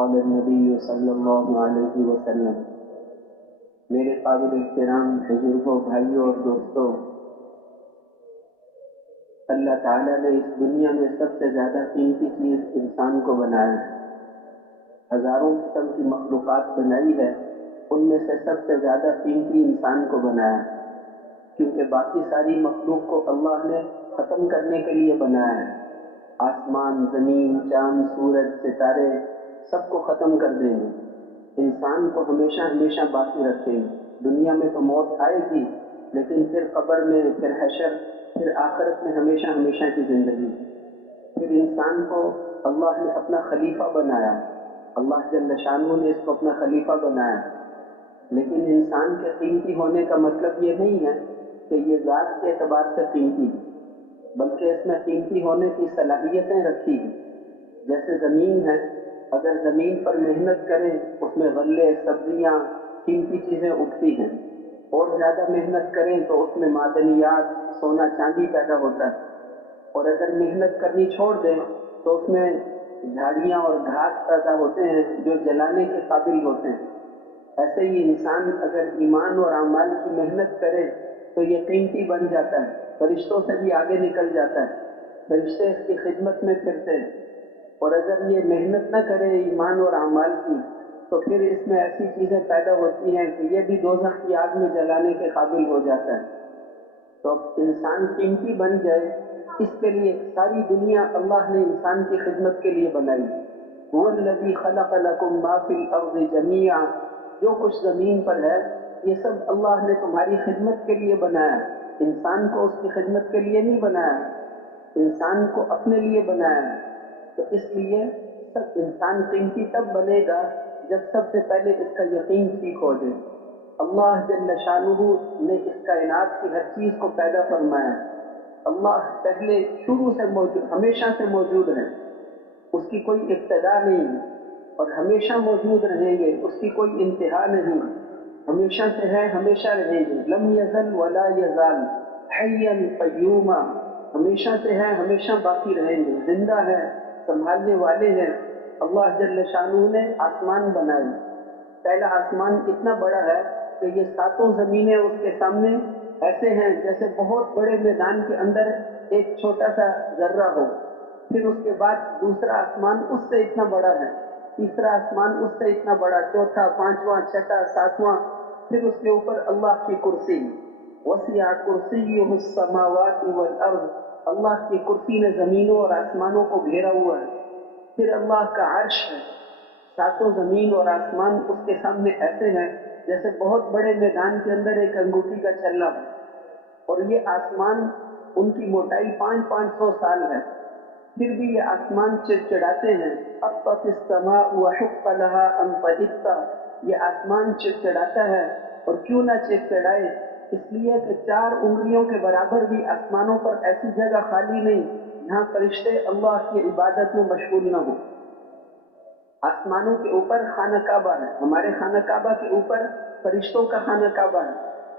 قال النبی صلی اللہ علیہ وسلم۔ میرے قابل احترام بزرگوں، بھائیوں اور دوستوں، اللہ تعالیٰ نے اس دنیا میں سب سے زیادہ قیمتی چیز انسان کو بنایا ہے۔ ہزاروں قسم کی مخلوقات بنائی ہے، ان میں سے سب سے زیادہ قیمتی انسان کو بنایا ہے، کیونکہ باقی ساری مخلوق کو اللہ نے ختم کرنے کے لیے بنایا ہے۔ آسمان، زمین، چاند، سورج، ستارے سب کو ختم کر دیں گے، انسان کو ہمیشہ ہمیشہ باقی رکھیں گے۔ دنیا میں تو موت آئے گی، لیکن پھر قبر میں، پھر حشر، پھر آخرت میں ہمیشہ ہمیشہ کی زندگی۔ پھر انسان کو اللہ نے اپنا خلیفہ بنایا، اللہ جل شانہ نے اس کو اپنا خلیفہ بنایا۔ لیکن انسان کے قیمتی ہونے کا مطلب یہ نہیں ہے کہ یہ ذات کے اعتبار سے قیمتی ہے، بلکہ اس میں قیمتی ہونے کی صلاحیتیں رکھی ہیں۔ جیسے زمین ہے، اگر زمین پر محنت کریں اس میں غلے، سبزیاں، قیمتی چیزیں اگتی ہیں، اور زیادہ محنت کریں تو اس میں معدنیات، سونا چاندی پیدا ہوتا ہے، اور اگر محنت کرنی چھوڑ دیں تو اس میں جھاڑیاں اور گھاس پیدا ہوتے ہیں جو جلانے کے قابل ہوتے ہیں۔ ایسے ہی انسان اگر ایمان اور اعمال کی محنت کرے تو یہ قیمتی بن جاتا ہے، فرشتوں سے بھی آگے نکل جاتا ہے، فرشتے اس کی خدمت میں پھرتے ہیں۔ اور اگر یہ محنت نہ کرے ایمان اور اعمال کی تو پھر اس میں ایسی چیزیں پیدا ہوتی ہیں کہ یہ بھی دوزخ کی آگ میں جلانے کے قابل ہو جاتا ہے۔ تو انسان قیمتی بن جائے، اس کے لیے ساری دنیا اللہ نے انسان کی خدمت کے لیے بنائی۔ هو الذی خلق لکم ما فی الارض جمیعا، جو کچھ زمین پر ہے یہ سب اللہ نے تمہاری خدمت کے لیے بنایا ہے، انسان کو اس کی خدمت کے لیے نہیں بنایا، انسان کو اپنے لیے بنایا ہے۔ تو اس لیے سب انسان قیمتی تب بنے گا جب سب سے پہلے اس کا یقین ٹھیک ہو جائے۔ اللہ جل شانہ نے اس کائنات کی ہر چیز کو پیدا فرمایا۔ اللہ پہلے شروع سے موجود، ہمیشہ سے موجود ہے، اس کی کوئی ابتدا نہیں ہے، اور ہمیشہ موجود رہیں گے، اس کی کوئی انتہا نہیں، ہمیشہ سے ہے، ہمیشہ رہیں گے۔ لم یزل ولا یزال حیا قیوما، ہمیشہ سے ہے، ہمیشہ باقی رہیں گے، زندہ ہے، سنبھالنے والے ہیں۔ اللہ جل شانہ نے آسمان بنائے، پہلا آسمان اتنا بڑا ہے کہ یہ ساتوں زمینیں اس کے سامنے ایسے ہیں جیسے بہت بڑے میدان کے اندر ایک چھوٹا سا ذرہ ہو۔ پھر اس کے بعد دوسرا آسمان اس سے اتنا بڑا ہے، تیسرا آسمان اس سے اتنا بڑا، چوتھا، پانچواں، چھٹا، ساتواں، پھر اس کے اوپر اللہ کی کرسی۔ وسع کرسیہ السماوات والارض، اللہ کی کرسی نے زمینوں اور آسمانوں کو گھیرا ہوا ہے۔ پھر اللہ کا عرش ہے، ساتوں زمین اور آسمان اس کے سامنے ایسے ہیں جیسے بہت بڑے میدان کے اندر ایک انگوٹھی کا چھلا ہو، اور یہ آسمان ان کی موٹائی 500 سال ہے، پھر بھی یہ آسمان چڑچڑاتے ہیں۔ اطت السماء وحق لها ان تطغ، یہ آسمان چڑچڑاتا ہے، اور کیوں نہ چڑچڑائے، اس لیے کہ 4 انگلیوں کے برابر بھی آسمانوں پر ایسی جگہ خالی نہیں جہاں فرشتے اللہ کی عبادت میں مشغول نہ ہوں۔ آسمانوں کے اوپر خانہ کعبہ ہے، ہمارے خانہ کعبہ کے اوپر فرشتوں کا خانہ کعبہ ہے،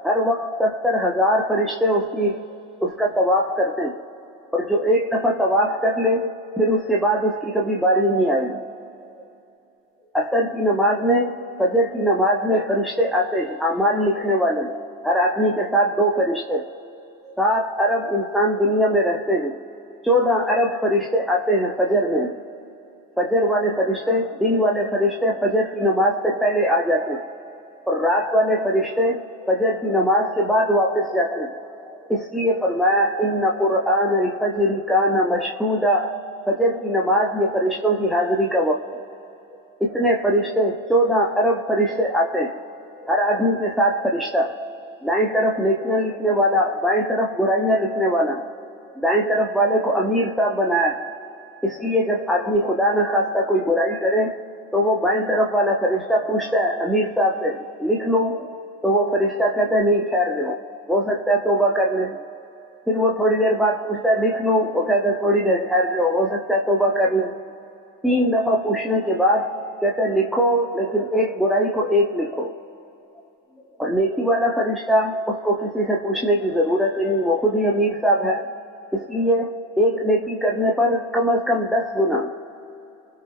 ہر وقت 70,000 فرشتے اس کا طواف کرتے ہیں، اور جو ایک دفعہ طواف کر لے پھر اس کے بعد اس کی کبھی باری نہیں آئے گی۔ عصر کی نماز میں، فجر کی نماز میں فرشتے آتے ہیں، اعمال لکھنے والے، ہر آدمی کے ساتھ 2 فرشتے، 7 ارب انسان دنیا میں رہتے ہیں، 14 ارب فرشتے آتے ہیں فجر میں۔ فجر والے فرشتے، دن والے فرشتے فجر کی نماز سے پہلے آ جاتے ہیں، اور رات والے فرشتے فجر کی نماز کے بعد واپس جاتے ہیں۔ اس لیے فرمایا ان قرآن الفجر کان مشہودا، فجر کی نماز یہ فرشتوں کی حاضری کا وقت ہے۔ اتنے فرشتے، 14 ارب فرشتے آتے ہیں، ہر آدمی کے ساتھ فرشتہ، دائیں طرف نیکیاں لکھنے والا، بائیں طرف برائیاں لکھنے والا۔ دائیں طرف والے کو امیر صاحب بنایا، اس لیے جب آدمی خدا نہ خواستہ کوئی برائی کرے تو وہ بائیں طرف والا فرشتہ پوچھتا ہے امیر صاحب سے لکھ لوں، تو وہ فرشتہ کہتا ہے نہیں ٹھہر جاؤ، ہو سکتا ہے توبہ کر لے۔ پھر وہ تھوڑی دیر بعد پوچھتا ہے لکھ لوں، وہ کہتا ہے تھوڑی دیر ٹھہر جاؤ، ہو سکتا ہے توبہ کر لے۔ 3 دفعہ پوچھنے کے بعد کہتا ہے لکھو، لیکن ایک برائی کو ایک لکھو۔ اور نیکی والا فرشتہ، اس کو کسی سے پوچھنے کی ضرورت ہی نہیں، وہ خود ہی امیر صاحب ہے، اس لیے ایک نیکی کرنے پر کم از کم 10 گنا،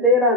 13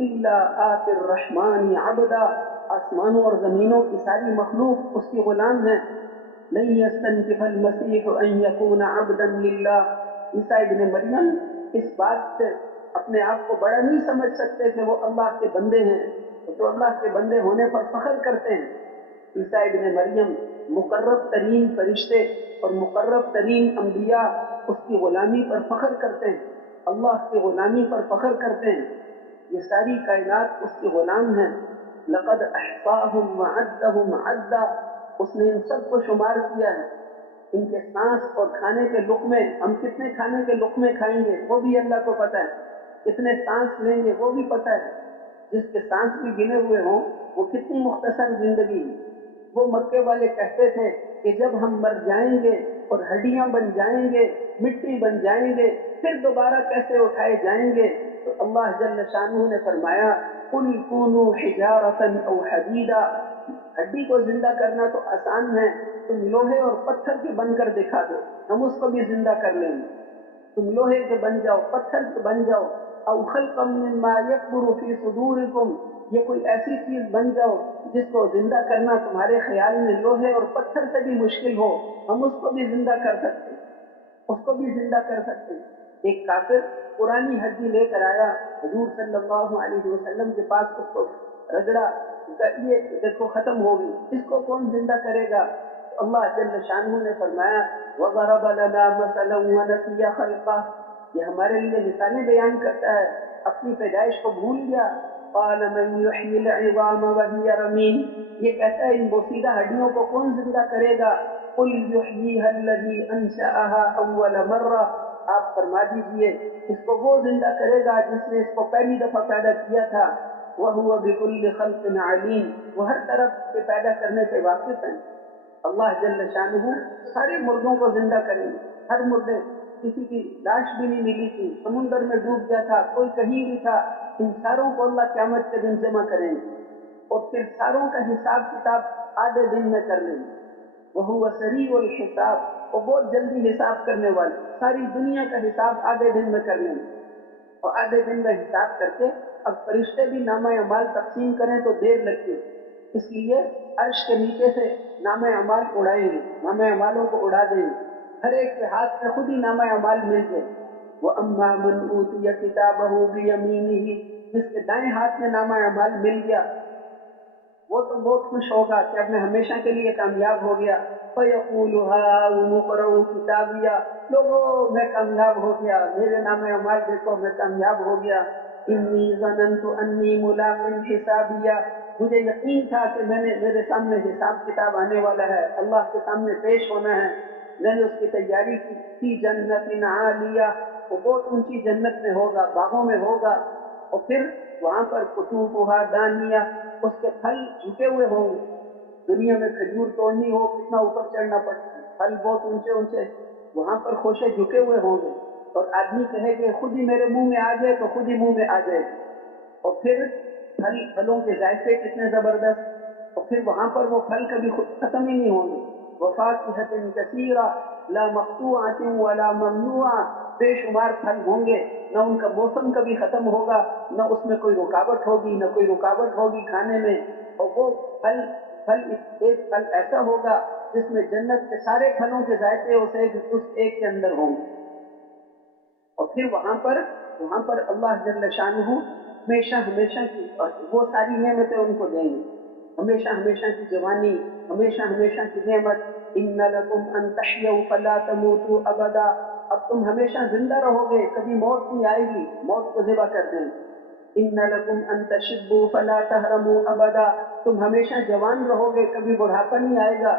إلا آت الرحمن عبدا، آسمانوں اور زمینوں کی ساری مخلوق اس کی غلام ہیں۔ لن يستنكف المسيح أن يكون عبدا لله، عیسیٰ ابن مریم اس بات سے اپنے آپ کو بڑا نہیں سمجھ سکتے کہ وہ اللہ کے بندے ہیں، تو اللہ کے بندے ہونے پر فخر کرتے ہیں۔ عیسیٰ ابن مریم مقرب ترین فرشتے اور مقرب ترین انبیاء اس کی غلامی پر فخر کرتے ہیں، اللہ کی غلامی پر فخر کرتے ہیں۔ یہ ساری کائنات اس کی غلام ہیں۔ لقد احصاهم وعدهم عدا، اس نے ان سب کو شمار کیا ہے، ان کے سانس اور کھانے کے لقمے، ہم کتنے کھانے کے لقمے کھائیں گے وہ بھی اللہ کو پتہ ہے، کتنے سانس لیں گے وہ بھی پتہ ہے۔ جس کے سانس بھی گنے ہوئے ہوں وہ کتنی مختصر زندگی ہے۔ وہ مکے والے کہتے تھے کہ جب ہم مر جائیں گے اور ہڈیاں بن جائیں گے، مٹی بن جائیں گے، پھر دوبارہ کیسے اٹھائے جائیں گے؟ تو اللہ جل شانہ نے فرمایا قل کونوا حجارۃ او حدیدا، ہڈی کو زندہ کرنا تو آسان ہے، تم لوہے اور پتھر کے بن کر دکھا دو، ہم اس کو بھی زندہ کر لیں گے۔ تم لوہے کے بن جاؤ، پتھر کے بن جاؤ، او خلقا مما یکبر فی صدورکم، یہ کوئی ایسی چیز بن جاؤ جس کو زندہ کرنا تمہارے خیال میں لوہے اور پتھر سے بھی مشکل ہو، ہم اس کو بھی زندہ کر سکتے ہیں، اس کو بھی زندہ کر سکتے ہیں۔ ایک کافر پرانی ہڈی لے کر آیا حضور صلی اللہ علیہ وسلم کے پاس، اس کو رگڑا، یہ دیکھو ختم ہو گئی، اس کو کون زندہ کرے گا؟ تو اللہ جل شانہ نے فرمایا وَضَرَبَ لَنَا مَثَلًا وَنَسِيَ خَلْقَهُ، یہ ہمارے لیے مثالیں بیان کرتا ہے، اپنی پیدائش کو بھول گیا۔ قَالَ مَنْ يُحْيِي الْعِظَامَ وَهِيَ رَمِيمٌ، یہ کہتا ہے ان بوسیدہ ہڈیوں کو کون زندہ کرے گا؟ قُلْ يُحْيِيهَا الَّذِي أَنشَأَهَا أَوَّلَ مَرَّةٍ، آپ فرما دیجئے اس کو وہ زندہ کرے گا جس نے اس کو پہلی دفعہ پیدا کیا تھا۔ وَهُوَ بِكُلِّ خَلْقٍ عَلِيمٌ، وہ ہر طرف سے پیدا کرنے سے واقف ہیں۔ اللہ جل شانہ سارے مردوں کو زندہ کریں گے، ہر مردے، کسی کی لاش بھی نہیں ملی تھی، سمندر میں ڈوب گیا تھا، کوئی کہیں بھی تھا، ان ساروں کو اللہ قیامت کے دن جمع کریں گے اور پھر ساروں کا حساب کتاب آدھے دن میں کر لیں گے۔ وَهُوَ سَرِيعُ الْحِسَابِ، وہ بہت جلدی حساب کرنے والے، ساری دنیا کا حساب آدھے دن میں کر لیں گے، اور آدھے دن کا حساب کر کے اب فرشتے بھی نامہ اعمال تقسیم کریں تو دیر لگتی ہے، اس لیے عرش کے نیچے سے نامہ اعمال اڑائیں گے، نامہ اعمالوں کو اڑا دیں گے، ہر ایک کے ہاتھ میں خود ہی نامہ اعمال مل جائے۔ وَأَمَّا مَنْ أُوتِيَ كِتَابَهُ بِيَمِينِهِ، جس کے دائیں ہاتھ میں نامہ اعمال مل گیا وہ تو بہت خوش ہوگا کہ اب میں ہمیشہ کے لیے کامیاب ہو گیا۔ فَيَقُولُ هَاؤُمُ اقْرَءُوا كِتَابِيَهْ، لوگوں میں کامیاب ہو گیا، میرے نامہ اعمال دیکھو میں کامیاب ہو گیا۔ إِنِّي ظَنَنْتُ أَنِّي مُلَاقٍ حِسَابِيَهْ، مجھے یقین تھا کہ میرے سامنے حساب کتاب آنے والا ہے، اللہ کے سامنے پیش ہونا ہے، میں نے اس کی تیاری کی۔ فِي جَنَّةٍ عَالِيَةٍ، وہ بہت اونچی جنت میں ہوگا، باغوں میں ہوگا، اور پھر وہاں پر قطوفها دانیہ، اس کے پھل جھکے ہوئے ہوں گے۔ دنیا میں کھجور توڑنی ہو کتنا اوپر چڑھنا پڑتا ہے، پھل بہت اونچے اونچے، وہاں پر خوشے جھکے ہوئے ہوں گے، اور آدمی کہے کہ خود ہی میرے منہ میں آ جائے تو خود ہی منہ میں آ جائے، اور پھر پھلوں کے ذائقے کتنے زبردست، اور پھر وہاں پر وہ پھل کبھی ختم ہی نہیں ہوں گے۔ وَفَاكِهَةٍ كَثِيرَةٍ لَا مَقْطُوعَةٍ وَلَا مَمْنُوعَةٍ، بے شمار پھل ہوں گے، نہ ان کا موسم کبھی ختم ہوگا، نہ اس میں کوئی رکاوٹ ہوگی، نہ کوئی رکاوٹ ہوگی کھانے میں، اور وہ پھل ایک پھل ایسا ہوگا جس میں جنت کے سارے پھلوں کے ذائقے اس ایک کے اندر ہوں گے، اور پھر وہاں پر اللہ جل شانہ ہمیشہ ہمیشہ کی وہ ساری نعمتیں ان کو دیں گے، ہمیشہ ہمیشہ کی جوانی، ہمیشہ ہمیشہ کی نعمت۔ إِنَّ لَكُمْ أَن تَحْيَوْا فَلَا تَمُوتُوا أَبَدًا، اب تم ہمیشہ زندہ رہو گے، کبھی موت نہیں آئے گی، موت کو ذبح کر دیں گے۔ إِنَّ لَكُمْ أَن تَشِبُّوا فَلَا تَهْرَمُوا أَبَدًا، تم ہمیشہ جوان رہو گے، کبھی بڑھاپا نہیں آئے گا۔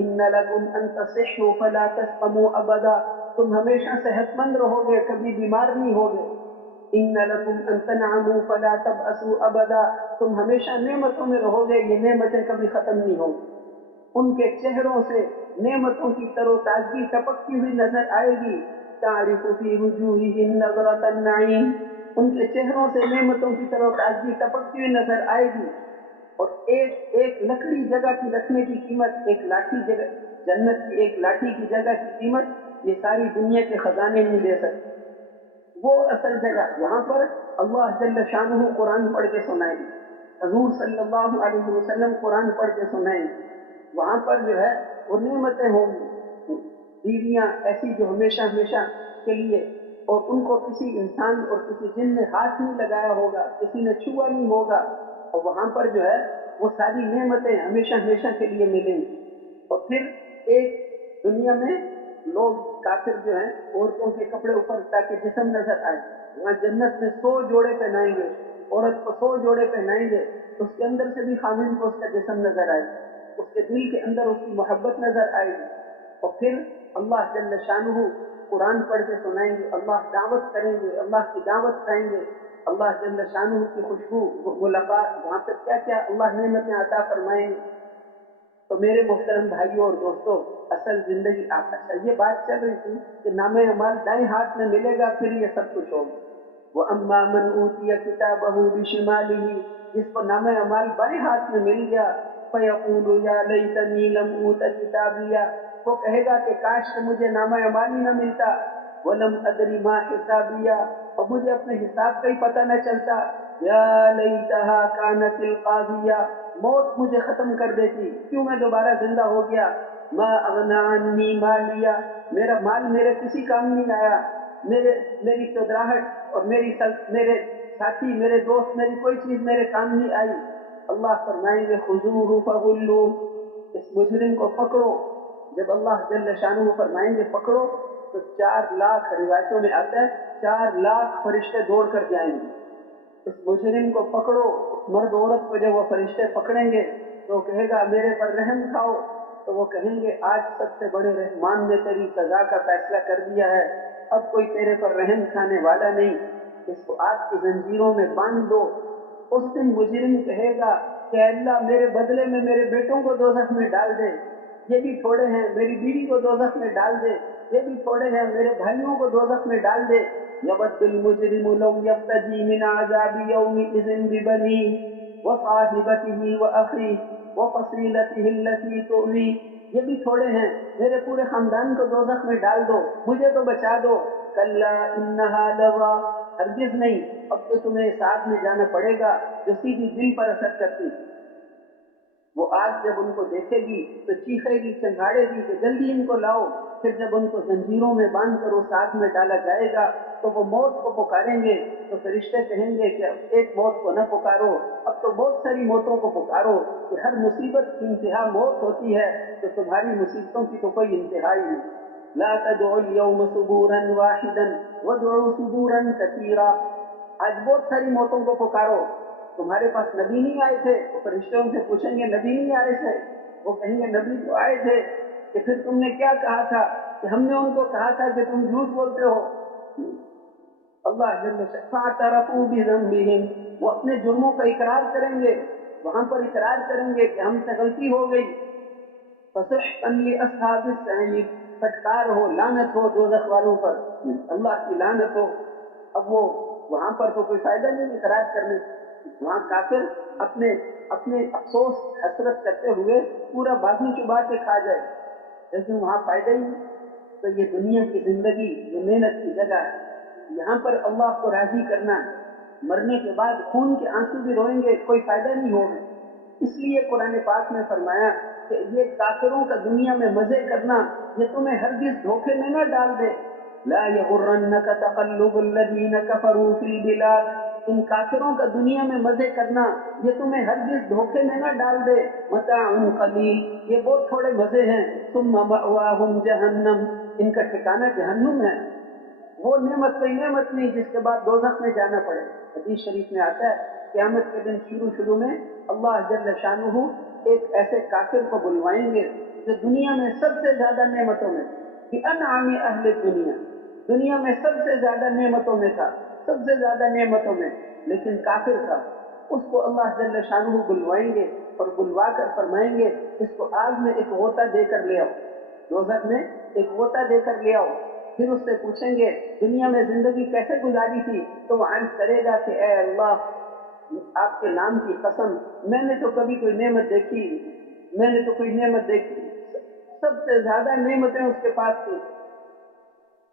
إِنَّ لَكُمْ أَن تَصِحُّوا فَلَا تَسْقَمُوا أَبَدًا، تم ہمیشہ صحت مند رہو گے، کبھی بیمار نہیں ہوگے۔ إِنَّ لَكُمْ أَن تَنْعَمُوا فَلَا تَبْأَسُوا أَبَدًا، تم ہمیشہ نعمتوں میں رہو گے، یہ نعمتیں کبھی ختم نہیں ہوں گی۔ ان کے چہروں سے نعمتوں کی تر و تازگی ٹپکتی ہوئی نظر آئے گی۔ تعرف فی وجوہہم نظرۃ النعیم، ان کے چہروں سے نعمتوں کی تر و تازگی ٹپکتی ہوئی نظر آئے گی، اور ایک لکڑی جگہ کی رکھنے کی قیمت، ایک لاٹھی جگہ، جنت کی ایک لاٹھی کی جگہ کی قیمت یہ ساری دنیا کے خزانے نہیں دے سکتے۔ وہ اصل جگہ وہاں پر اللہ جل شانہ قرآن پڑھ کے سنائیں گے، حضور صلی اللہ علیہ وسلم قرآن پڑھ کے سنائیں گے، وہاں پر جو ہے وہ نعمتیں ہوں گی، بیویاں ایسی جو ہمیشہ ہمیشہ کے لیے، اور ان کو کسی انسان اور کسی جن نے ہاتھ نہیں لگایا ہوگا، کسی نے چھوا نہیں ہوگا، اور وہاں پر جو ہے وہ ساری نعمتیں ہمیشہ ہمیشہ کے لیے ملیں گی۔ اور پھر ایک دنیا میں لوگ کافر جو ہیں عورتوں کے کپڑے اوپر تاکہ جسم نظر آئے، وہاں جنت میں 100 جوڑے پہنائیں گے، عورت کو 100 جوڑے پہنائیں گے، اس کے اندر سے بھی خامن کو اس کا جسم نظر آئے، اس کے دل کے اندر اس کی محبت نظر آئے گی۔ اور پھر اللہ جل شانہ قرآن پڑھ کے سنائیں گے، اللہ دعوت کریں گے، اللہ کی دعوت کھائیں گے، اللہ جل شانہ کی خوشبو ملاقات، وہاں پہ کیا کیا اللہ نعمتیں عطا فرمائیں گے۔ تو میرے محترم بھائیوں اور دوستوں، اصل زندگی اچھا یہ بات چل رہی تھی کہ نام اعمال دائیں ہاتھ میں ملے گا پھر یہ سب کچھ ہوگا۔ وَأَمَّا مَنْ أُوتِيَ كِتَابَهُ بِشِمَالِهِ، جس کو نام اعمال بائیں ہاتھ میں مل گیا، فَيَقُولُ يَا لَيْتَنِي لَمْ أُوتَ كِتَابِيَهْ، وہ کہے گا کہ کاش کہ مجھے نام اعمال ہی نہ ملتا، وَلَمْ أَدْرِ مَا حِسَابِيَهْ، اور مجھے اپنے حساب کا ہی پتہ نہ چلتا، یا لیتہا کانت القاضیہ، موت مجھے ختم کر دیتی، کیوں میں دوبارہ زندہ ہو گیا، ما اغنا عنی مالیہ، میرا مال میرے کسی کام نہیں آیا، میری چودراہٹ اور میرے ساتھی، میرے دوست، میری کوئی چیز میرے کام نہیں آئی۔ اللہ فرمائیں گے خذوہ فغلوہ، اس مجرم کو پکڑو۔ جب اللہ جل شانہ فرمائیں گے پکڑو، تو 4 لاکھ روایتوں میں آتا ہے 4 لاکھ فرشتے دوڑ کر جائیں گے، اس مجرم کو پکڑو۔ مرد عورت کو جب وہ فرشتے پکڑیں گے تو وہ کہے گا میرے پر رحم کھاؤ، تو وہ کہیں گے آج سب سے بڑے رحمان نے تیری سزا کا فیصلہ کر دیا ہے، اب کوئی تیرے پر رحم کھانے والا نہیں، اس کو آگ کی زنجیروں میں باندھ دو۔ اس دن مجرم کہے گا کہ اللہ میرے بدلے میں میرے بیٹوں کو دوزخ میں ڈال دے، یہ بھی تھوڑے ہیں، میری بیوی کو دوزخ میں ڈال دے، یہ بھی تھوڑے ہیں، میرے بھائیوں کو دوزخ میں ڈال دے۔ یود المجرم لو یفتدی من عذاب یومئذ ببنیہ وصاحبتہ واخیہ وفصیلتہ التی تؤویہ، یہ بھی تھوڑے ہیں، میرے پورے خاندان کو دوزخ میں ڈال دو، مجھے تو بچا دو۔ کلا انہا لظی، ہرگز نہیں، اب تو تمہیں اس آگ میں جانا پڑے گا جو سیدھی دل پر اثر کرتی۔ وہ آگ جب ان کو دیکھے گی تو چیخے گی، چنگاڑے گی کہ جلدی ان کو لاؤ۔ پھر جب ان کو زنجیروں میں باندھ کر اس آگ میں ڈالا جائے گا تو وہ موت کو پکاریں گے، تو فرشتے کہیں گے کہ اب ایک موت کو نہ پکارو، اب تو بہت ساری موتوں کو پکارو، کہ ہر مصیبت کی انتہا موت ہوتی ہے، تو تمہاری مصیبتوں کی تو کوئی انتہا ہی نہیں۔ لا تدعوا اليوم ثبورا واحدا وادعوا ثبورا كثيرا، آج بہت ساری موتوں کو پکارو۔ تمہارے پاس نبی نہیں آئے تھے، تو فرشتے ان سے پوچھیں گے نبی نہیں آئے تھے؟ وہ کہیں گے نبی تو آئے تھے، کہ پھر تم نے کیا کہا تھا؟ کہ ہم نے ان کو کہا تھا کہ تم جھوٹ بولتے ہو۔ اللہ جل فاعترفوا بذنبہم، وہ اپنے جرموں کا اقرار کریں گے، وہاں پر اقرار کریں گے کہ ہم سے غلطی ہو گئی۔ فسحقا لاصحاب السعیر، پھٹکار ہو، لعنت ہو دوزخ والوں پر، اللہ کی لعنت ہو۔ اب وہ وہاں پر تو کوئی فائدہ نہیں اقرار کرنے، وہاں کافر اپنے افسوس حسرت کرتے ہوئے پورا بازو چبا کے کھا جائے، لیکن وہاں فائدہ ہی نہیں۔ تو یہ دنیا کی زندگی جو محنت کی جگہ ہے، یہاں پر اللہ کو راضی کرنا ہے، مرنے کے بعد خون کے آنسو بھی روئیں گے، کوئی فائدہ نہیں ہوگا۔ اس لیے قرآن پاک نے فرمایا کہ یہ کافروں کا دنیا میں مزے کرنا، یہ تمہیں ہرگز دھوکے میں نہ ڈال دے۔ لا یغرنک تقلب الذین کفروا فی البلاد، ان کافروں کا دنیا میں مزے کرنا یہ تمہیں ہرگز دھوکے میں نہ ڈال دے۔ متاع قلیل، یہ بہت تھوڑے مزے ہیں، ثم مأواہم جہنم، ان کا ٹھکانہ جہنم ہے، وہ نعمت کوئی نعمت نہیں جس کے بعد دوزخ میں جانا پڑے۔ حدیث شریف میں آتا ہے قیامت کے دن شروع میں اللہ جل شانہ ایک ایسے کافر کو بلوائیں گے جو دنیا میں سب سے زیادہ نعمتوں میں، بِأَنْعَمِ أَهْلِ الدُّنْيَا، دنیا میں سب سے زیادہ نعمتوں میں تھا، سب سے زیادہ نعمتوں میں، لیکن کافر تھا۔ اس کو اللہ جل شانہ بلوائیں گے اور بلوا کر فرمائیں گے اس کو آگ میں ایک غوطہ دے کر لے آؤ، دوزخ میں ایک غوطہ دے کر لے آؤ۔ پھر اس سے پوچھیں گے دنیا میں زندگی کیسے گزاری تھی، تو وہ عرض کرے گا کہ اے اللہ آپ کے نام کی قسم، میں نے تو کبھی کوئی نعمت دیکھی، میں نے تو کوئی نعمت دیکھی، سب سے زیادہ نعمتیں اس کے پاس تھی،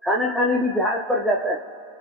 کھانا کھانے بھی جہاز پر جاتا ہے،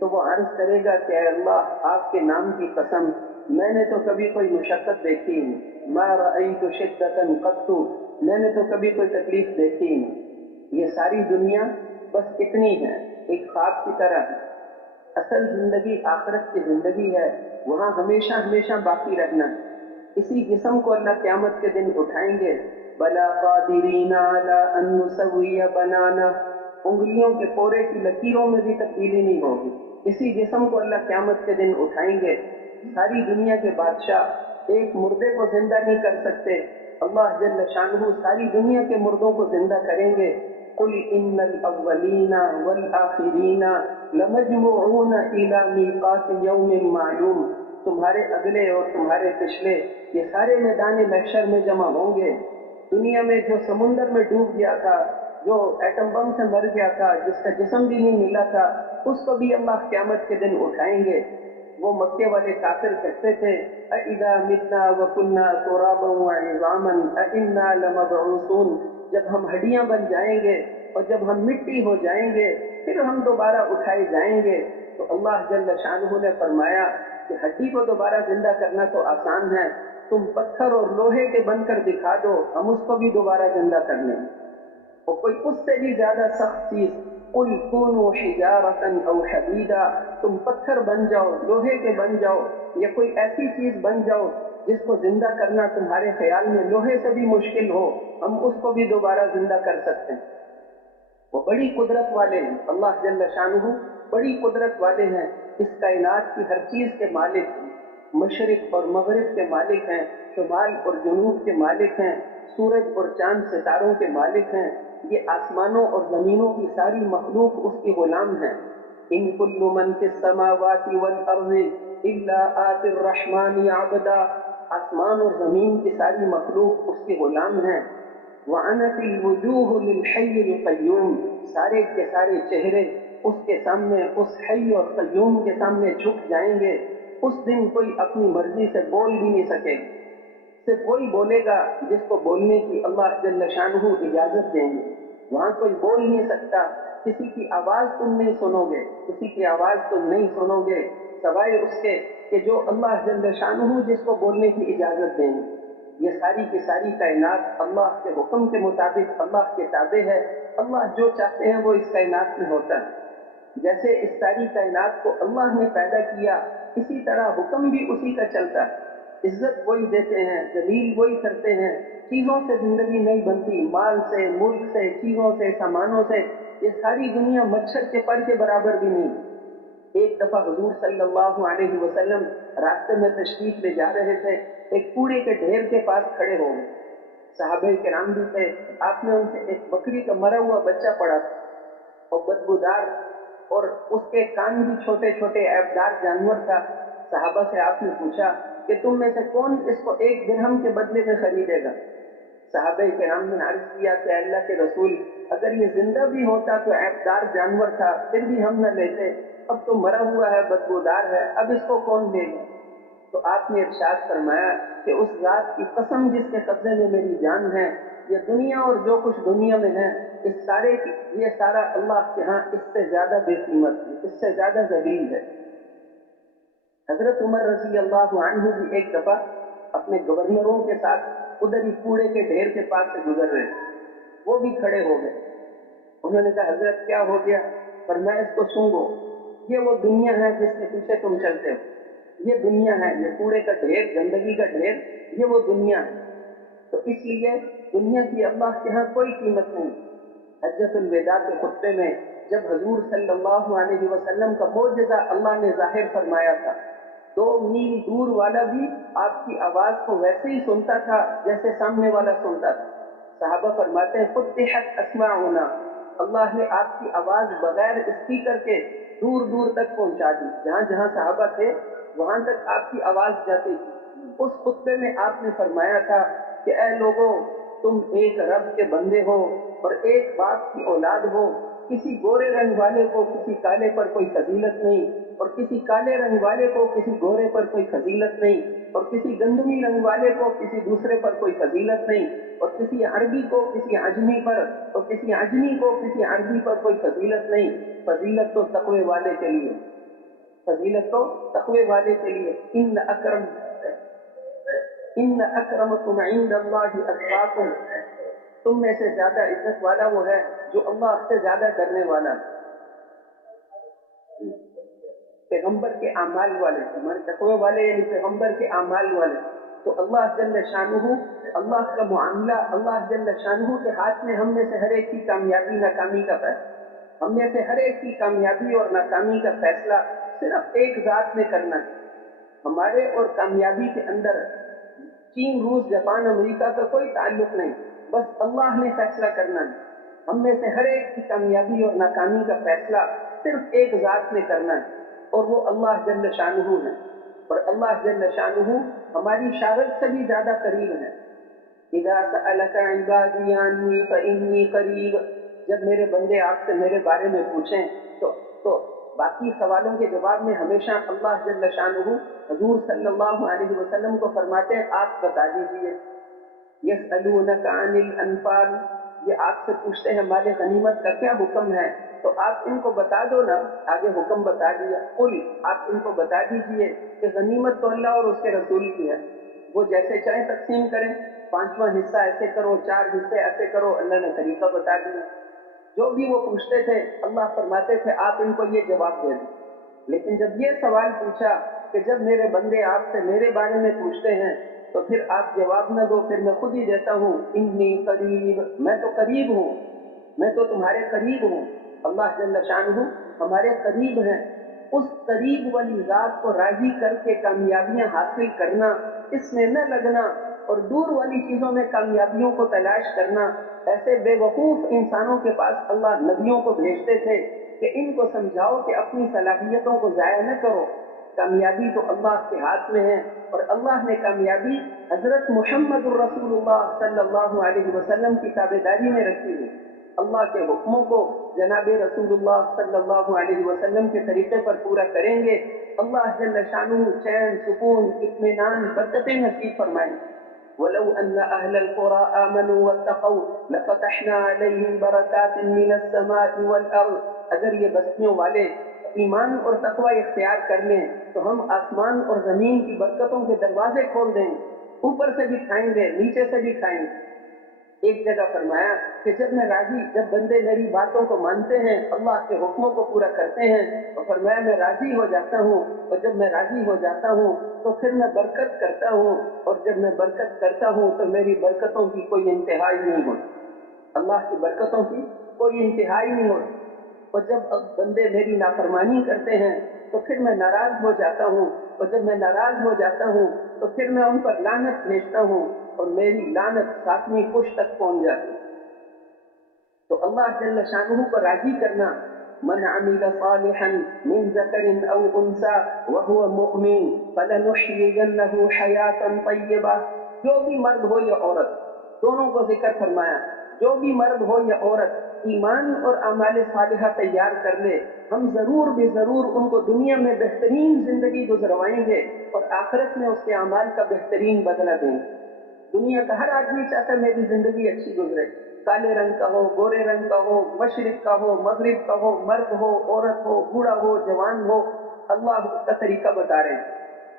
تو وہ عرض کرے گا کہ اے اللہ آپ کے نام کی قسم میں نے تو کبھی کوئی مشقت دیکھی نہیں، ما رأیت شدۃ قط، میں نے تو کبھی کوئی تکلیف دیکھی نہیں، یہ ساری دنیا بس اتنی ہے، ایک خواب کی طرح ہے، اصل زندگی آخرت کی زندگی ہے، وہاں ہمیشہ ہمیشہ باقی رہنا ہے۔ اسی جسم کو اللہ قیامت کے دن اٹھائیں گے، بلا قادرین علی ان نسوی بنانا، انگلیوں کے پورے کی لکیروں میں بھی تبدیلی نہیں ہوگی۔ اسی جسم کو اللہ قیامت کے دن اٹھائیں گے۔ ساری دنیا کے بادشاہ ایک مردے کو زندہ نہیں کر سکتے، اللہ جل شانہ ساری دنیا کے مردوں کو زندہ کریں گے۔ قل ان الاولین والآخرین لمجموعون الی میقات یوم معلوم، تمہارے اگلے اور تمہارے پچھلے یہ سارے میدان محشر میں جمع ہوں گے۔ دنیا میں جو سمندر میں ڈوب گیا تھا، جو ایٹم بم سے مر گیا تھا، جس کا جسم بھی نہیں ملا تھا، اس کو بھی اللہ قیامت کے دن اٹھائیں گے۔ وہ مکے والے کافر کہتے تھے اَإِذَا مِتْنَا وَكُنَّا تُرَابًا وَعِظَامًا أَإِنَّا لَمَبْعُوثُونَ، جب ہم ہڈیاں بن جائیں گے اور جب ہم مٹی ہو جائیں گے پھر ہم دوبارہ اٹھائے جائیں گے۔ تو اللہ جل شانہ نے فرمایا کہ ہڈی کو دوبارہ زندہ کرنا تو آسان ہے، تم پتھر اور لوہے کے بن کر دکھا دو، ہم اس کو بھی دوبارہ زندہ کر لیں گے۔ اور کوئی اس سے بھی زیادہ سخت چیز، قل کونوا حجارۃ او حدیدا، تم پتھر بن جاؤ، لوہے کے بن جاؤ، یا کوئی ایسی چیز بن جاؤ جس کو زندہ کرنا تمہارے خیال میں لوہے سے بھی مشکل ہو، ہم اس کو بھی دوبارہ زندہ کر سکتے ہیں۔ وہ بڑی قدرت والے ہیں، اللہ جل شانہ بڑی قدرت والے ہیں، اس کائنات کی ہر چیز کے مالک ہیں، مشرق اور مغرب کے مالک ہیں، شمال اور جنوب کے مالک ہیں، سورج اور چاند ستاروں کے مالک ہیں، یہ آسمانوں اور زمینوں کی ساری مخلوق اس کی غلام ہیں۔ ان کل من فی السماوات والارض الا آتی الرحمن عبدا، آسمان اور زمین کی ساری مخلوق اس کی غلام ہیں۔ وعنت الوجوہ للحی القیوم، سارے کے سارے چہرے اس کے سامنے، اس حی اور قیوم کے سامنے جھک جائیں گے۔ اس دن کوئی اپنی مرضی سے بول بھی نہیں سکے، صرف وہی بولے گا جس کو بولنے کی اللہ جل شانہ اجازت دیں گے۔ وہاں کوئی بول نہیں سکتا، کسی کی آواز تم نہیں سنو گے، کسی کی آواز تم نہیں سنو گے سوائے اس کے کہ جو اللہ جل شانہ جس کو بولنے کی اجازت دیں گے۔ یہ ساری کی ساری کائنات اللہ کے حکم کے مطابق اللہ کے تابع ہے، اللہ جو چاہتے ہیں وہ اس کائنات میں ہوتا ہے۔ جیسے اس ساری کائنات کو اللہ نے پیدا کیا، اسی طرح حکم بھی اسی کا چلتا ہے، عزت وہی دیتے ہیں، ذلیل وہی کرتے ہیں۔ چیزوں سے زندگی نہیں بنتی، مال سے، ملک سے، چیزوں سے، سامانوں سے، یہ ساری دنیا مچھر کے پر کے برابر بھی نہیں۔ ایک دفعہ حضور صلی اللہ علیہ وسلم راستے میں تشریف لے جا رہے تھے، ایک کوڑے کے ڈھیر کے پاس کھڑے ہو گئے، صحابہ کرام بھی تھے، آپ نے ان سے ایک بکری کا مرا ہوا بچہ پڑا تھا اور بدبودار، اور اس کے کان بھی چھوٹے چھوٹے عیبدار جانور تھا۔ صحابہ سے آپ نے پوچھا کہ تم میں سے کون اس کو 1 درہم کے بدلے میں خریدے گا؟ صحابہ کرام نے عرض کیا کہ اللہ کے رسول، اگر یہ زندہ بھی ہوتا تو عیبدار جانور تھا، پھر بھی ہم نہ لیتے، اب تو مرا ہوا ہے، بدبودار ہے، اب اس کو کون لے گا؟ تو آپ نے ارشاد فرمایا کہ اس ذات کی قسم جس کے قبضے میں میری جان ہے، یہ دنیا اور جو کچھ دنیا میں ہے، یہ سارا اللہ کے ہاں اس سے زیادہ بے قیمت ہے، اس سے زیادہ ذلیل ہے۔ حضرت عمر رضی اللہ عنہ بھی ایک دفعہ اپنے گورنروں کے ساتھ ادھر ہی کوڑے کے ڈھیر کے پاس سے گزر رہے تھے، وہ بھی کھڑے ہو گئے۔ انہوں نے کہا حضرت کیا ہو گیا؟ فرمایا اس کو سونگو، یہ وہ دنیا ہے جس کے پیچھے تم چلتے ہو، یہ دنیا ہے، یہ کوڑے کا ڈھیر، گندگی کا ڈھیر، یہ وہ دنیا ہے۔ تو اس لیے دنیا کی اللہ کے ہاں کوئی قیمت نہیں۔ حجۃ الوداع کے خطبے میں جب حضور صلی اللہ علیہ وسلم کا معجزہ اللہ نے ظاہر فرمایا تھا، 2 میل دور والا بھی آپ کی آواز کو ویسے ہی سنتا تھا جیسے سامنے والا سنتا تھا۔ صحابہ فرماتے ہیں فتحت اسماعنا، اللہ نے آپ کی آواز بغیر اسپیکر کے دور دور تک پہنچا دی، جہاں جہاں صحابہ تھے وہاں تک آپ کی آواز جاتی تھی۔ اس خطبے میں آپ نے فرمایا تھا کہ اے لوگوں، تم ایک رب کے بندے ہو اور ایک باپ کی اولاد ہو، کسی گورے رنگ والے کو کسی کالے پر کوئی فضیلت نہیں، اور کسی کالے رنگ والے کو کسی گورے پر کوئی فضیلت نہیں، اور کسی گندمی رنگ والے کو کسی دوسرے پر کوئی فضیلت نہیں، اور کسی عربی کو کسی عجمی پر، اور کسی عجمی کو کسی عربی پر کوئی فضیلت نہیں، فضیلت تو تقوی والے کے لیے۔ فضیلت تو تقوی والے کے لیے، ان اکرمکم عند اللہ اتقاکم، تم میں سے زیادہ عزت والا وہ ہے جو اللہ سے زیادہ ڈرنے والا ہے۔ پیغمبر کے اعمال والے، ہمارے تقوی والے یعنی پیغمبر کے اعمال والے۔ تو اللہ جل شانہ، اللہ کا معاملہ، اللہ جل شانہ کے ہاتھ میں ہم میں سے ہر ایک کی کامیابی ناکامی کا فیصلہ، ہم میں سے ہر ایک کی کامیابی اور ناکامی کا فیصلہ صرف ایک ذات نے کرنا ہے۔ ہمارے اور کامیابی کے اندر چین، روس، جاپان، امریکہ کا کوئی تعلق نہیں، بس اللہ نے فیصلہ کرنا ہے۔ ہم میں سے ہر ایک کی کامیابی اور ناکامی کا فیصلہ صرف ایک ذات نے کرنا ہے، اور وہ اللہ جل شانہ ہے۔ اور اللہ جل شانہ ہماری شارت سے بھی زیادہ قریب ہے۔ اذا سألك عبادی عنی فإنی قریب، جب میرے بندے آپ سے میرے بارے میں پوچھیں تو باقی سوالوں کے جواب میں ہمیشہ اللہ جل شانہ حضور صلی اللہ علیہ وسلم کو فرماتے ہیں آپ بتا دیجئے۔ یسألونک عن الانفال، یہ آپ سے پوچھتے ہیں مال غنیمت کا کیا حکم ہے، تو آپ ان کو بتا دو نا، آگے حکم بتا دیا، قل، آپ ان کو بتا دیجئے کہ غنیمت تو اللہ اور اس کے رسول کی ہے، وہ جیسے چاہیں تقسیم کریں، 5واں حصہ ایسے کرو، 4 حصے ایسے کرو، اللہ نے طریقہ بتا دیا۔ جو بھی وہ پوچھتے تھے اللہ فرماتے تھے آپ ان کو یہ جواب دے دیں۔ لیکن جب یہ سوال پوچھا کہ جب میرے بندے آپ سے میرے بارے میں پوچھتے ہیں تو پھر آپ جواب نہ دو، پھر میں خود ہی دیتا ہوں، انی قریب، میں تو قریب ہوں، میں تو تمہارے قریب ہوں۔ اللہ جل شانہ ہمارے قریب ہیں، اس قریب والی ذات کو راضی کر کے کامیابیاں حاصل کرنا، اس میں نہ لگنا اور دور والی چیزوں میں کامیابیوں کو تلاش کرنا۔ ایسے بے وقوف انسانوں کے پاس اللہ نبیوں کو بھیجتے تھے کہ ان کو سمجھاؤ کہ اپنی صلاحیتوں کو ضائع نہ کرو، کامیابی تو اللہ کے ہاتھ میں ہے، اور اللہ نے کامیابی حضرت محمد الرسول اللہ صلی اللہ علیہ وسلم کی تابعداری میں رکھی ہے۔ اللہ کے حکموں کو جناب رسول اللہ صلی اللہ علیہ وسلم کے طریقے پر پورا کریں گے، اللہ جل شانہ چین، سکون، اطمینان، برکتیں نصیب فرمائیں۔ وَلَوْ أَنَّ أَهْلَ الْقُرَىٰ آمَنُوا وَاتَّقَوْا لَفَتَحْنَا عَلَيْهِمْ بَرَكَاتٍ مِّنَ السَّمَاءِ وَالْأَرْضِ، اگر یہ بستیوں والے ایمان اور تقوی اختیار کر لیں تو ہم آسمان اور زمین کی برکتوں کے دروازے کھول دیں گے، اوپر سے بھی کھائیں گے، نیچے سے بھی کھائیں گے۔ ایک جگہ فرمایا کہ جب بندے میری باتوں کو مانتے ہیں، اللہ کے حکموں کو پورا کرتے ہیں، اور فرمایا میں راضی ہو جاتا ہوں، اور جب میں راضی ہو جاتا ہوں تو پھر میں برکت کرتا ہوں، اور جب میں برکت کرتا ہوں تو میری برکتوں کی کوئی انتہائی نہیں ہوتی، اللہ کی برکتوں کی کوئی انتہائی نہیں ہوتی۔ اور جب بندے میری نافرمانی کرتے ہیں تو پھر میں ناراض ہو جاتا ہوں، اور جب میں ناراض ہو جاتا ہوں تو پھر میں ان پر لعنت بھیجتا ہوں، اور میری لعنت 7ویں پشت تک پہنچ جاتی ہے۔ تو اللہ جل شانہ کو راضی کرنا، من عمل صالحا من ذکر او انثى وهو مؤمن فلنحيينه حیاة طیبہ، جو بھی مرد ہو یا عورت، دونوں کو ذکر فرمایا، جو بھی مرد ہو یا عورت ایمان اور اعمال صالحہ تیار کر لے، ہم ضرور بے ضرور ان کو دنیا میں بہترین زندگی گزروائیں گے، اور آخرت میں اس کے اعمال کا بہترین بدلہ دیں گے۔ دنیا کا ہر آدمی چاہتا ہے میری زندگی اچھی گزرے، کالے رنگ کا ہو، گورے رنگ کا ہو، مشرق کا ہو، مغرب کا ہو، مرد ہو، عورت ہو، بوڑھا ہو، جوان ہو، اللہ اس کا طریقہ بتا رہے ہیں۔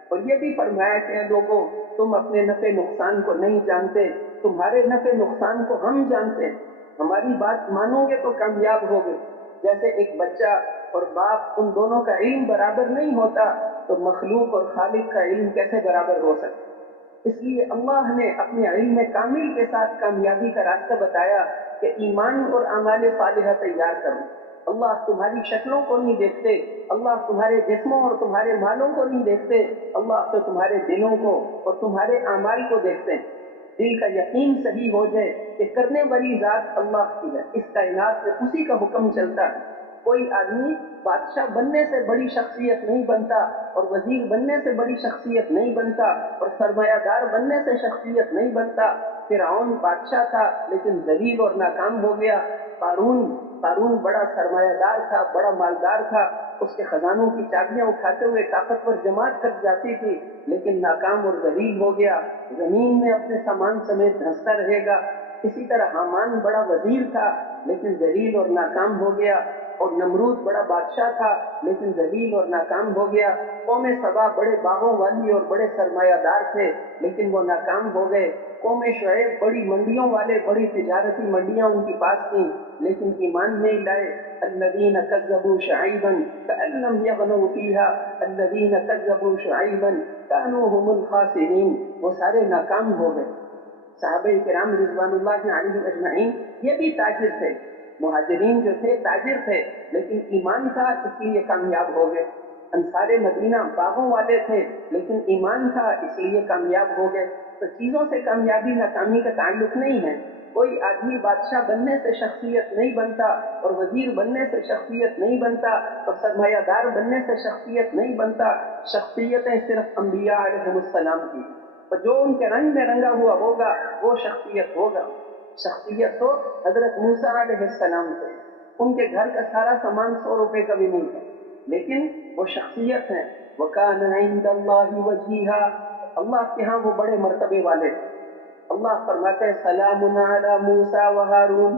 اور یہ بھی فرمایا کہ اے لوگوں، تم اپنے نفع نقصان کو نہیں جانتے، تمہارے نفع نقصان کو ہم جانتے ہیں، ہماری بات مانو گے تو کامیاب ہوگے۔ جیسے ایک بچہ اور باپ ان دونوں کا علم برابر نہیں ہوتا تو مخلوق اور خالق کا علم کیسے برابر ہو سکتا؟ اس لیے اللہ نے اپنے علم کامل کے ساتھ کامیابی کا راستہ بتایا کہ ایمان اور اعمال صالحہ تیار کرو۔ اللہ تمہاری شکلوں کو نہیں دیکھتے، اللہ تمہارے جسموں اور تمہارے مالوں کو نہیں دیکھتے، اللہ تو تمہارے دلوں کو اور تمہارے اعمال کو دیکھتے ہیں۔ دل کا یقین صحیح ہو جائے کہ کرنے والی ذات اللہ کی ہے، اس کائنات میں اسی کا حکم چلتا ہے۔ کوئی آدمی بادشاہ بننے سے بڑی شخصیت نہیں بنتا، اور وزیر بننے سے بڑی شخصیت نہیں بنتا، اور سرمایہ دار بننے سے شخصیت نہیں بنتا۔ فرعون بادشاہ تھا لیکن ذلیل اور ناکام ہو گیا۔ قارون بڑا سرمایہ دار تھا، بڑا مالدار تھا، اس کے خزانوں کی چابیاں اٹھاتے ہوئے طاقتور جماعت تک جاتی تھی، لیکن ناکام اور ذلیل ہو گیا، زمین میں اپنے سامان سمیت دھنستا رہے گا۔ اسی طرح حامان بڑا وزیر تھا لیکن ذلیل اور ناکام ہو گیا۔ اور نمرود بڑا بادشاہ تھا لیکن ذلیل اور ناکام ہو گیا. قوم سبا بڑے باغوں والی اور بڑے سرمایہ دار تھے لیکن وہ ناکام ہو گئے. قوم شعیب بڑی منڈیوں والے، بڑی تجارتی منڈیاں ان کے پاس تھیں لیکن ایمان نہیں لائے. الذین کذبوا شعیبا کأن لم یغنوا فیہا الذین کذبوا شعیبا کانوا هم الخاسرین. وہ سارے ناکام ہو گئے. صحابہ کرام رضوان اللہ علیہم اجمعین یہ بھی تاجر تھے. مہاجرین جو تھے تاجر تھے لیکن ایمان تھا اس لیے کامیاب ہو گئے. انصار مدینہ باغوں والے تھے لیکن ایمان تھا اس لیے کامیاب ہو گئے. تو چیزوں سے کامیابی ناکامی کا تعلق نہیں ہے. کوئی آدمی بادشاہ بننے سے شخصیت نہیں بنتا اور وزیر بننے سے شخصیت نہیں بنتا اور سرمایہ دار بننے سے شخصیت نہیں بنتا. شخصیتیں صرف انبیاء علیہم السلام کی، اور جو ان کے رنگ میں رنگا ہوا ہوگا وہ شخصیت ہوگا. شخصیت تو حضرت موسیٰ علیہ السلام تھے. ان کے گھر کا سارا سامان 100 روپے کا بھی نہیں تھا لیکن وہ شخصیت ہے. وَكَانَ عِندَ اللَّهِ وَجِيهًا، اللہ کے ہاں وہ بڑے مرتبے والے تھے. اللہ فرماتے ہیں سلام علی موسیٰ و ہارون،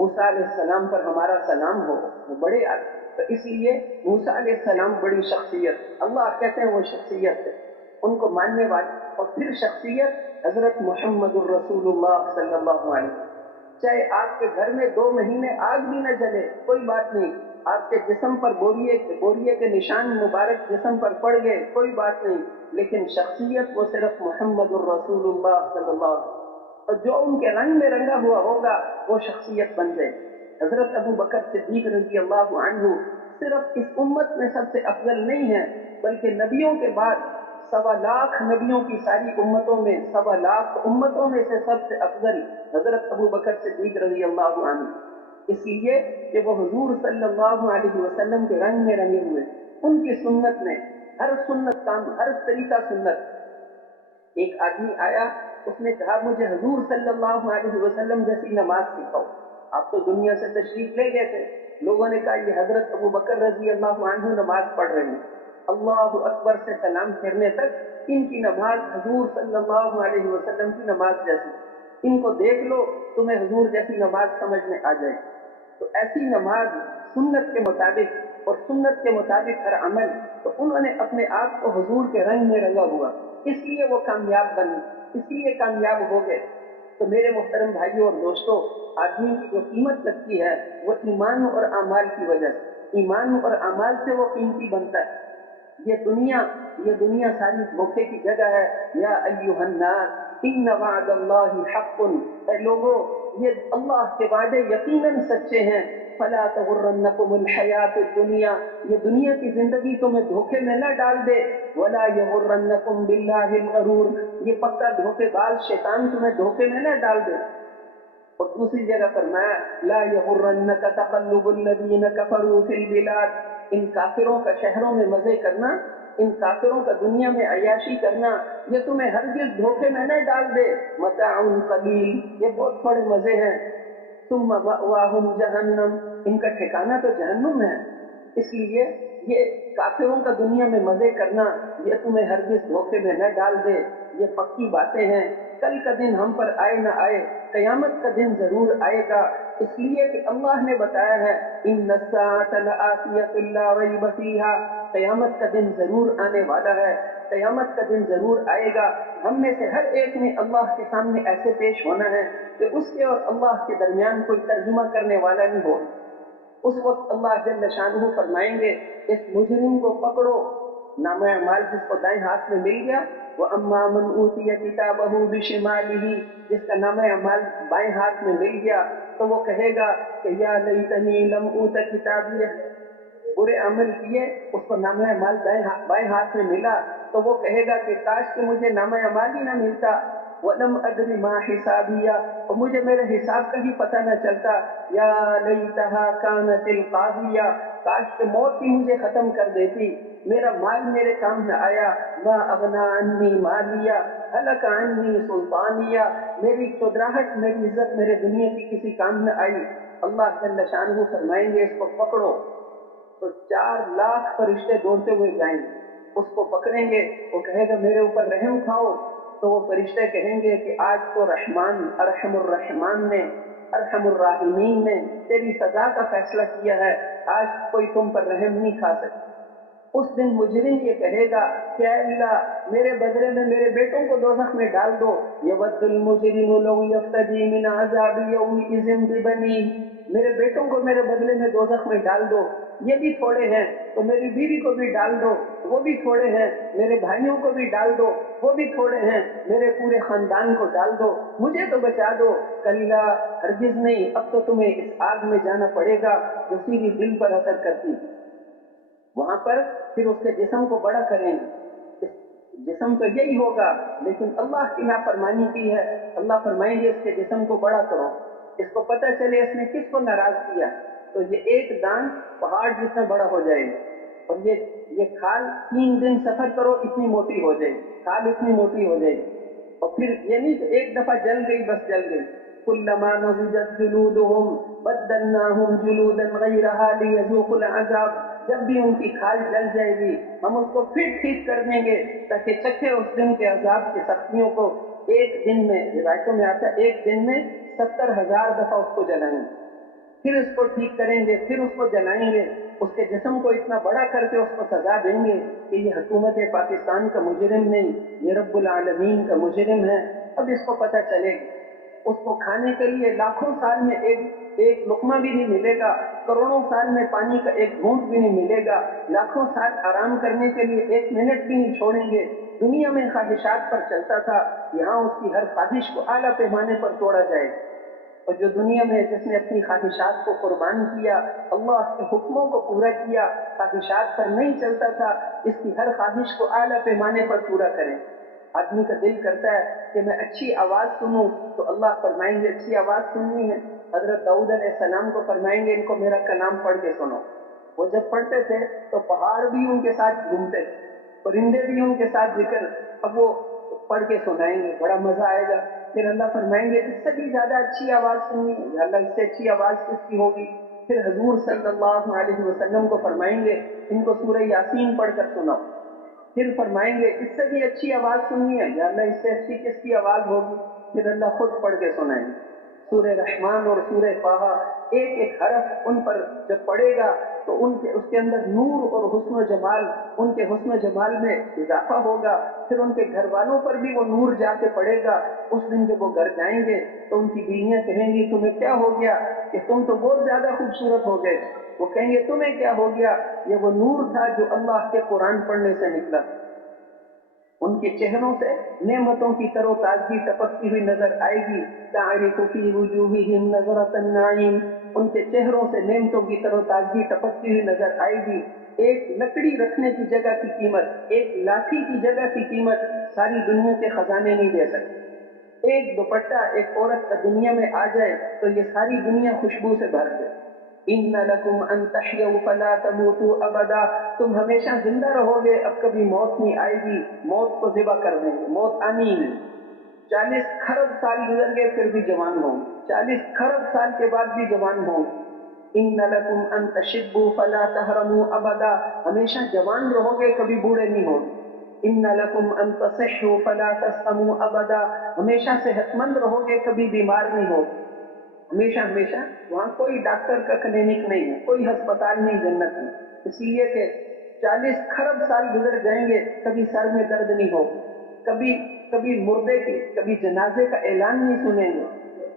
موسیٰ علیہ السلام پر ہمارا سلام ہو، وہ بڑے آدمی. تو اس لیے موسیٰ علیہ السلام بڑی شخصیت، اللہ کہتے ہیں وہ شخصیت ہے ان کو ماننے والی. اور پھر شخصیت حضرت محمد الرسول اللہ صلی اللہ علیہ وسلم. چاہے آپ کے گھر میں 2 مہینے آگ بھی نہ جلے کوئی بات نہیں، آپ کے جسم پر بوریے کے نشان مبارک جسم پر پڑ گئے کوئی بات نہیں، لیکن شخصیت وہ صرف محمد الرسول اللہ صلی اللہ علیہ وسلم. اور جو ان کے رنگ میں رنگا ہوا ہوگا وہ شخصیت بن جائے. حضرت ابو بکر صدیق رضی اللہ عنہ صرف اس امت میں سب سے افضل نہیں ہے بلکہ نبیوں کے بعد 1.25 لاکھ نبیوں کی ساری امتوں میں 1.25 لاکھ امتوں میں سے سب سے افضل حضرت ابو بکر صدیق رضی اللہ عنہ، اس لیے کہ وہ حضور صلی اللہ علیہ وسلم کے رنگ میں رنگے ہوئے. ان کی سنت میں ہر سنت کام، ہر طریقہ سنت. ایک آدمی آیا، اس نے کہا مجھے حضور صلی اللہ علیہ وسلم جیسی نماز سکھاؤ. آپ تو دنیا سے تشریف لے گئے تھے. لوگوں نے کہا یہ حضرت ابو بکر رضی اللہ عنہ نماز پڑھ رہے ہیں، اللہ اکبر سے سلام پھیرنے تک ان کی نماز حضور صلی اللہ علیہ وسلم کی نماز جیسی. ان کو دیکھ لو تمہیں حضور جیسی نماز سمجھ میں آ جائے. تو ایسی نماز سنت کے مطابق اور سنت کے مطابق ہر عمل، تو انہوں نے اپنے آپ کو حضور کے رنگ میں رنگا ہوا، اس لیے وہ کامیاب بنے، اس لیے کامیاب ہو گئے. تو میرے محترم بھائیوں اور دوستوں، آدمی کی جو قیمت لگتی ہے وہ ایمان اور اعمال کی وجہ سے، ایمان اور اعمال سے وہ قیمتی بنتا ہے. یہ دنیا ساری دھوکے کی جگہ ہے. یا ایھا الناس ان وعد اللہ حق، اے لوگو یہ اللہ کے وعدے یقیناً سچے ہیں. فلا تغرنکم الحیات الدنیا، یہ دنیا کی زندگی تمہیں دھوکے میں نہ ڈال دے. ولا یغرنکم باللہ الغرور، یہ پکا دھوکے باز شیطان تمہیں دھوکے میں نہ ڈال دے. اور دوسری جگہ فرمایا لا یغرنک تقلب الذین کفروا فی البلاد، ان کافروں کا شہروں میں مزے کرنا، ان کافروں کا دنیا میں عیاشی کرنا، یہ تمہیں ہرگز دھوکے میں نہ ڈال دے. متاع قلیل، یہ بہت تھوڑے مزے ہیں. ثم مأواہم جہنم، ان کا ٹھکانہ تو جہنم ہے. اس لیے یہ کافروں کا دنیا میں مزے کرنا یہ تمہیں ہرگز دھوکے میں نہ ڈال دے. یہ پکی باتیں ہیں. کل کا دن ہم پر آئے نہ آئے، قیامت کا دن ضرور آئے گا. اس لیے کہ اللہ نے بتایا ہے ان الساعة لآتیۃ لا ریب فیہا، قیامت کا دن ضرور آنے والا ہے، قیامت کا دن ضرور آئے گا. ہم میں سے ہر ایک نے اللہ کے سامنے ایسے پیش ہونا ہے کہ اس کے اور اللہ کے درمیان کوئی ترجمہ کرنے والا نہیں ہو. اس وقت اللہ جل شانہ فرمائیں گے اس مجرم کو پکڑو. نامہ اعمال جس کو دائیں ہاتھ میں مل گیا، وَأَمَّا مَنْ أُوتِيَ كِتَابَهُ بِشِمَالِهِ، جس کا نامہ اعمال بائیں ہاتھ میں مل گیا تو وہ کہے گا کہ یا لیتنی لم اوت کتابیہ، برے عمل کیے اس کو نامہ اعمال بائیں ہاتھ میں ملا تو وہ کہے گا کہ کاش کہ مجھے نامہ اعمال ہی نہ ملتا. وَلَمْ أَدْرِ مَا حِسَابِيَّ، اور مجھے میرے حساب کا ہی پتہ نہ چلتا. یا لیتہا کانت القاضیہ، کاش کہ موت ہی مجھے ختم کر دیتی، میرا مال میرے کام نہ آیا. ما اغنا عنی مالیہ ہلک عنی سلطانیہ، میری چودراہٹ، میری عزت میرے دنیا کی کسی کام نہ آئی. اللہ جل شانہ فرمائیں گے اس کو پکڑو. تو 4 لاکھ فرشتے دوڑتے ہوئے جائیں گے، اس کو پکڑیں گے. وہ کہے گا میرے اوپر رحم کھاؤ. تو وہ فرشتے کہیں گے کہ آج تو رحمان ارحم الرحمان نے ارحم الراحمین نے تیری سزا کا فیصلہ کیا ہے، آج کوئی تم پر رحم نہیں کھا سکتا۔ اس دن مجرم یہ کہے گا کہ اے اللہ میرے بدلے میں میرے بیٹوں کو دوزخ میں ڈال دو۔ یود المجرم لو یفتدی من عذاب یومئذ ببنیہ، میرے بیٹوں کو میرے بدلے میں دوزخ میں ڈال دو، یہ بھی تھوڑے ہیں، تو میری بیوی کو بھی ڈال دو، وہ بھی تھوڑے ہیں، میرے بھائیوں کو بھی ڈال دو، وہ بھی تھوڑے ہیں، میرے پورے خاندان کو ڈال دو، مجھے تو بچا دو۔ کلا ہرگز نہیں، اب تو تمہیں اس آگ میں جانا پڑے گا جو سیدھی دل پر اثر کرتی۔ وہاں پر پھر اس کے جسم کو بڑا کریں گے، جسم تو یہی ہوگا لیکن اللہ کی نافرمانی کی ہے، اللہ فرمائیں گے اس کے جسم کو بڑا کرو، اس کو پتہ چلے اس نے کس کو ناراض کیا، تو یہ ایک دان پہاڑ جتنا بڑا ہو جائے گا، اور یہ کھال 3 دن سفر کرو اتنی موٹی ہو جائے گی، کھال اتنی موٹی ہو جائے گی، اور پھر یہ نہیں کہ ایک دفعہ جل گئی بس جل گئی، کلما نضجت جلودهم بدلناهم جلودا غیرها لیذوقوا العذاب، جب بھی ان کی کھال جل جائے گی ہم اس کو پھر ٹھیک کر دیں گے تاکہ چکھے اس دن کے عذاب کی سختیوں کو۔ ایک دن میں روایتوں میں آتا ہے ایک دن میں 70,000 دفعہ اس کو جلائیں گے، پھر اس کو ٹھیک کریں گے، پھر اس کو جلائیں گے، اس کے جسم کو اتنا بڑا کر کے اس کو سزا دیں گے کہ یہ حکومت پاکستان کا مجرم نہیں، یہ رب العالمین کا مجرم ہے۔ اب اس کو پتہ چلے گا، اس کو کھانے کے لیے لاکھوں سال میں ایک لقمہ بھی نہیں ملے گا، کروڑوں سال میں پانی کا ایک گھونٹ بھی نہیں ملے گا، لاکھوں سال آرام کرنے کے لیے 1 منٹ بھی نہیں چھوڑیں گے۔ دنیا میں خواہشات پر چلتا تھا، یہاں اس کی ہر خواہش کو اعلیٰ پیمانے پر توڑا جائے گا، اور جو دنیا میں جس نے اپنی خواہشات کو قربان کیا، اللہ کے حکموں کو پورا کیا، خواہشات پر نہیں چلتا تھا، اس کی ہر خواہش کو اعلیٰ پیمانے پر پورا کریں۔ آدمی کا دل کرتا ہے کہ میں اچھی آواز سنوں، تو اللہ فرمائیں گے اچھی آواز سننی ہے، حضرت داؤد علیہ السلام کو فرمائیں گے ان کو میرا کلام پڑھ کے سنو۔ وہ جب پڑھتے تھے تو پہاڑ بھی ان کے ساتھ گھومتے تھے، پرندے بھی ان کے ساتھ ذکر، اب وہ پڑھ کے سنائیں گے، بڑا مزہ آئے گا۔ پھر اللہ فرمائیں گے اس سے بھی زیادہ اچھی آواز سننی ہے، یا اللہ اس سے اچھی آواز کس کی ہوگی؟ پھر حضور صلی اللہ علیہ وسلم کو فرمائیں گے ان کو سورہ یاسین پڑھ کر سناؤ۔ پھر فرمائیں گے اس سے بھی اچھی آواز سننی ہے، یا اللہ اس سے اچھی کس کی آواز ہوگی؟ پھر اللہ خود پڑھ کے سنائیں گے۔ سورہ رحمان اور سورہ طٰہٰ ایک ایک حرف ان پر جب پڑھے گا تو اس کے اندر نور اور حسن و جمال، ان کے حسن و جمال میں اضافہ ہوگا، پھر ان کے گھر والوں پر بھی وہ نور جا کے پڑے گا۔ اس دن جب وہ گھر جائیں گے تو ان کی بیویاں کہیں گی تمہیں کیا ہو گیا کہ تم تو بہت زیادہ خوبصورت ہو گئے، وہ کہیں گے تمہیں کیا ہو گیا، یہ وہ نور تھا جو اللہ کے قرآن پڑھنے سے نکلا۔ ان کے چہروں سے نعمتوں کی تر و تازگی ٹپکتی ہوئی نظر آئے گی، تعرف فی وجوہہم نظرۃ النعیم، ان کے چہروں سے نعمتوں کی تر و تازگی ٹپکتی ہوئی نظر آئے گی۔ ایک لکڑی رکھنے کی جگہ کی قیمت، ایک لاٹھی کی جگہ کی قیمت ساری دنیا کے خزانے نہیں دے سکتے۔ ایک دوپٹہ ایک عورت کا دنیا میں آ جائے تو یہ ساری دنیا خوشبو سے بھر جائے۔ ان لکم ان تحیوا فلا تموتوا ابدا، تم ہمیشہ زندہ رہو گے، اب کبھی موت نہیں آئے گی، موت کو ذبح کر دیں گے، موت آنی ہی نہیں۔ 40 کھرب سال گزر گئے پھر بھی جوان ہوں، 40 کھرب سال کے بعد بھی جوان ہوں۔ ان لکم ان تشبوا فلا تحرموا ابدا، ہمیشہ جوان رہو گے کبھی بوڑھے نہیں ہوگے۔ ان لکم ان تصحوا فلا تسقموا ابدا، ہمیشہ صحت مند رہو گے کبھی بیمار نہیں ہوگے، ہمیشہ ہمیشہ۔ وہاں کوئی ڈاکٹر کا کلینک نہیں ہے، کوئی ہسپتال نہیں جنت میں، اس لیے کہ 40 کھرب سال گزر جائیں گے کبھی سر میں درد نہیں ہوگا، کبھی مردے کی، کبھی جنازے کا اعلان نہیں سنیں گے،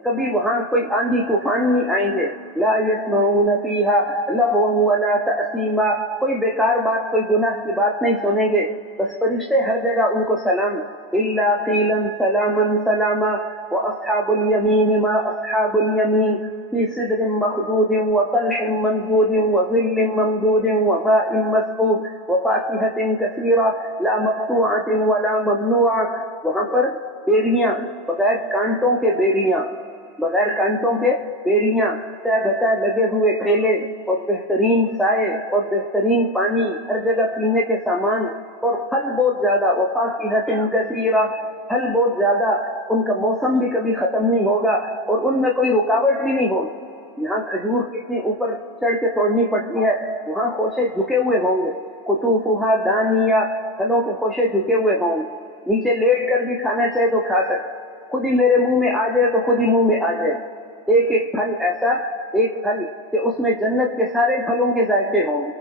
کبھی وہاں کوئی آندھی طوفان نہیں آئیں گے۔ لا يسمعون فيها لغوا ولا تأثیما، کوئی بیکار بات، کوئی گناہ کی بات نہیں سنیں گے، بس فرشتے ہر جگہ ان کو سلام، الا قیلا سلاما سلاما، واصحاب الیمین ما اصحاب الیمین، فی صدر مخضود وطلح منضود وظل ممدود وماء مسکوب وفاکہۃ کثیرہ لا مقطوعۃ ولا ممنوعہ، وہاں پر بیریاں، بغیر کانٹوں کے بیریاں، بغیر کانٹوں کے بیریاں، تہ بتہ لگے ہوئے کیلے اور بہترین سائے اور بہترین پانی، ہر جگہ پینے کے سامان، اور پھل بہت زیادہ، وفاکہۃ کثیرہ، پھل بہت زیادہ، ان کا موسم بھی کبھی ختم نہیں ہوگا اور ان میں کوئی رکاوٹ بھی نہیں ہوگی۔ یہاں کھجور کتنی اوپر چڑھ کے توڑنی پڑتی ہے، وہاں خوشے جھکے ہوئے ہوں گے، قطوفہا دانیہ، پھلوں کے خوشے جھکے ہوئے ہوں گے، نیچے لیٹ کر بھی کھانا چاہے تو کھا سکتے، خود ہی میرے منہ میں آ جائے تو خود ہی منہ میں آ جائے۔ ایک ایک پھل ایسا، ایک پھل کہ اس میں جنت کے سارے پھلوں کے ذائقے ہوں گے۔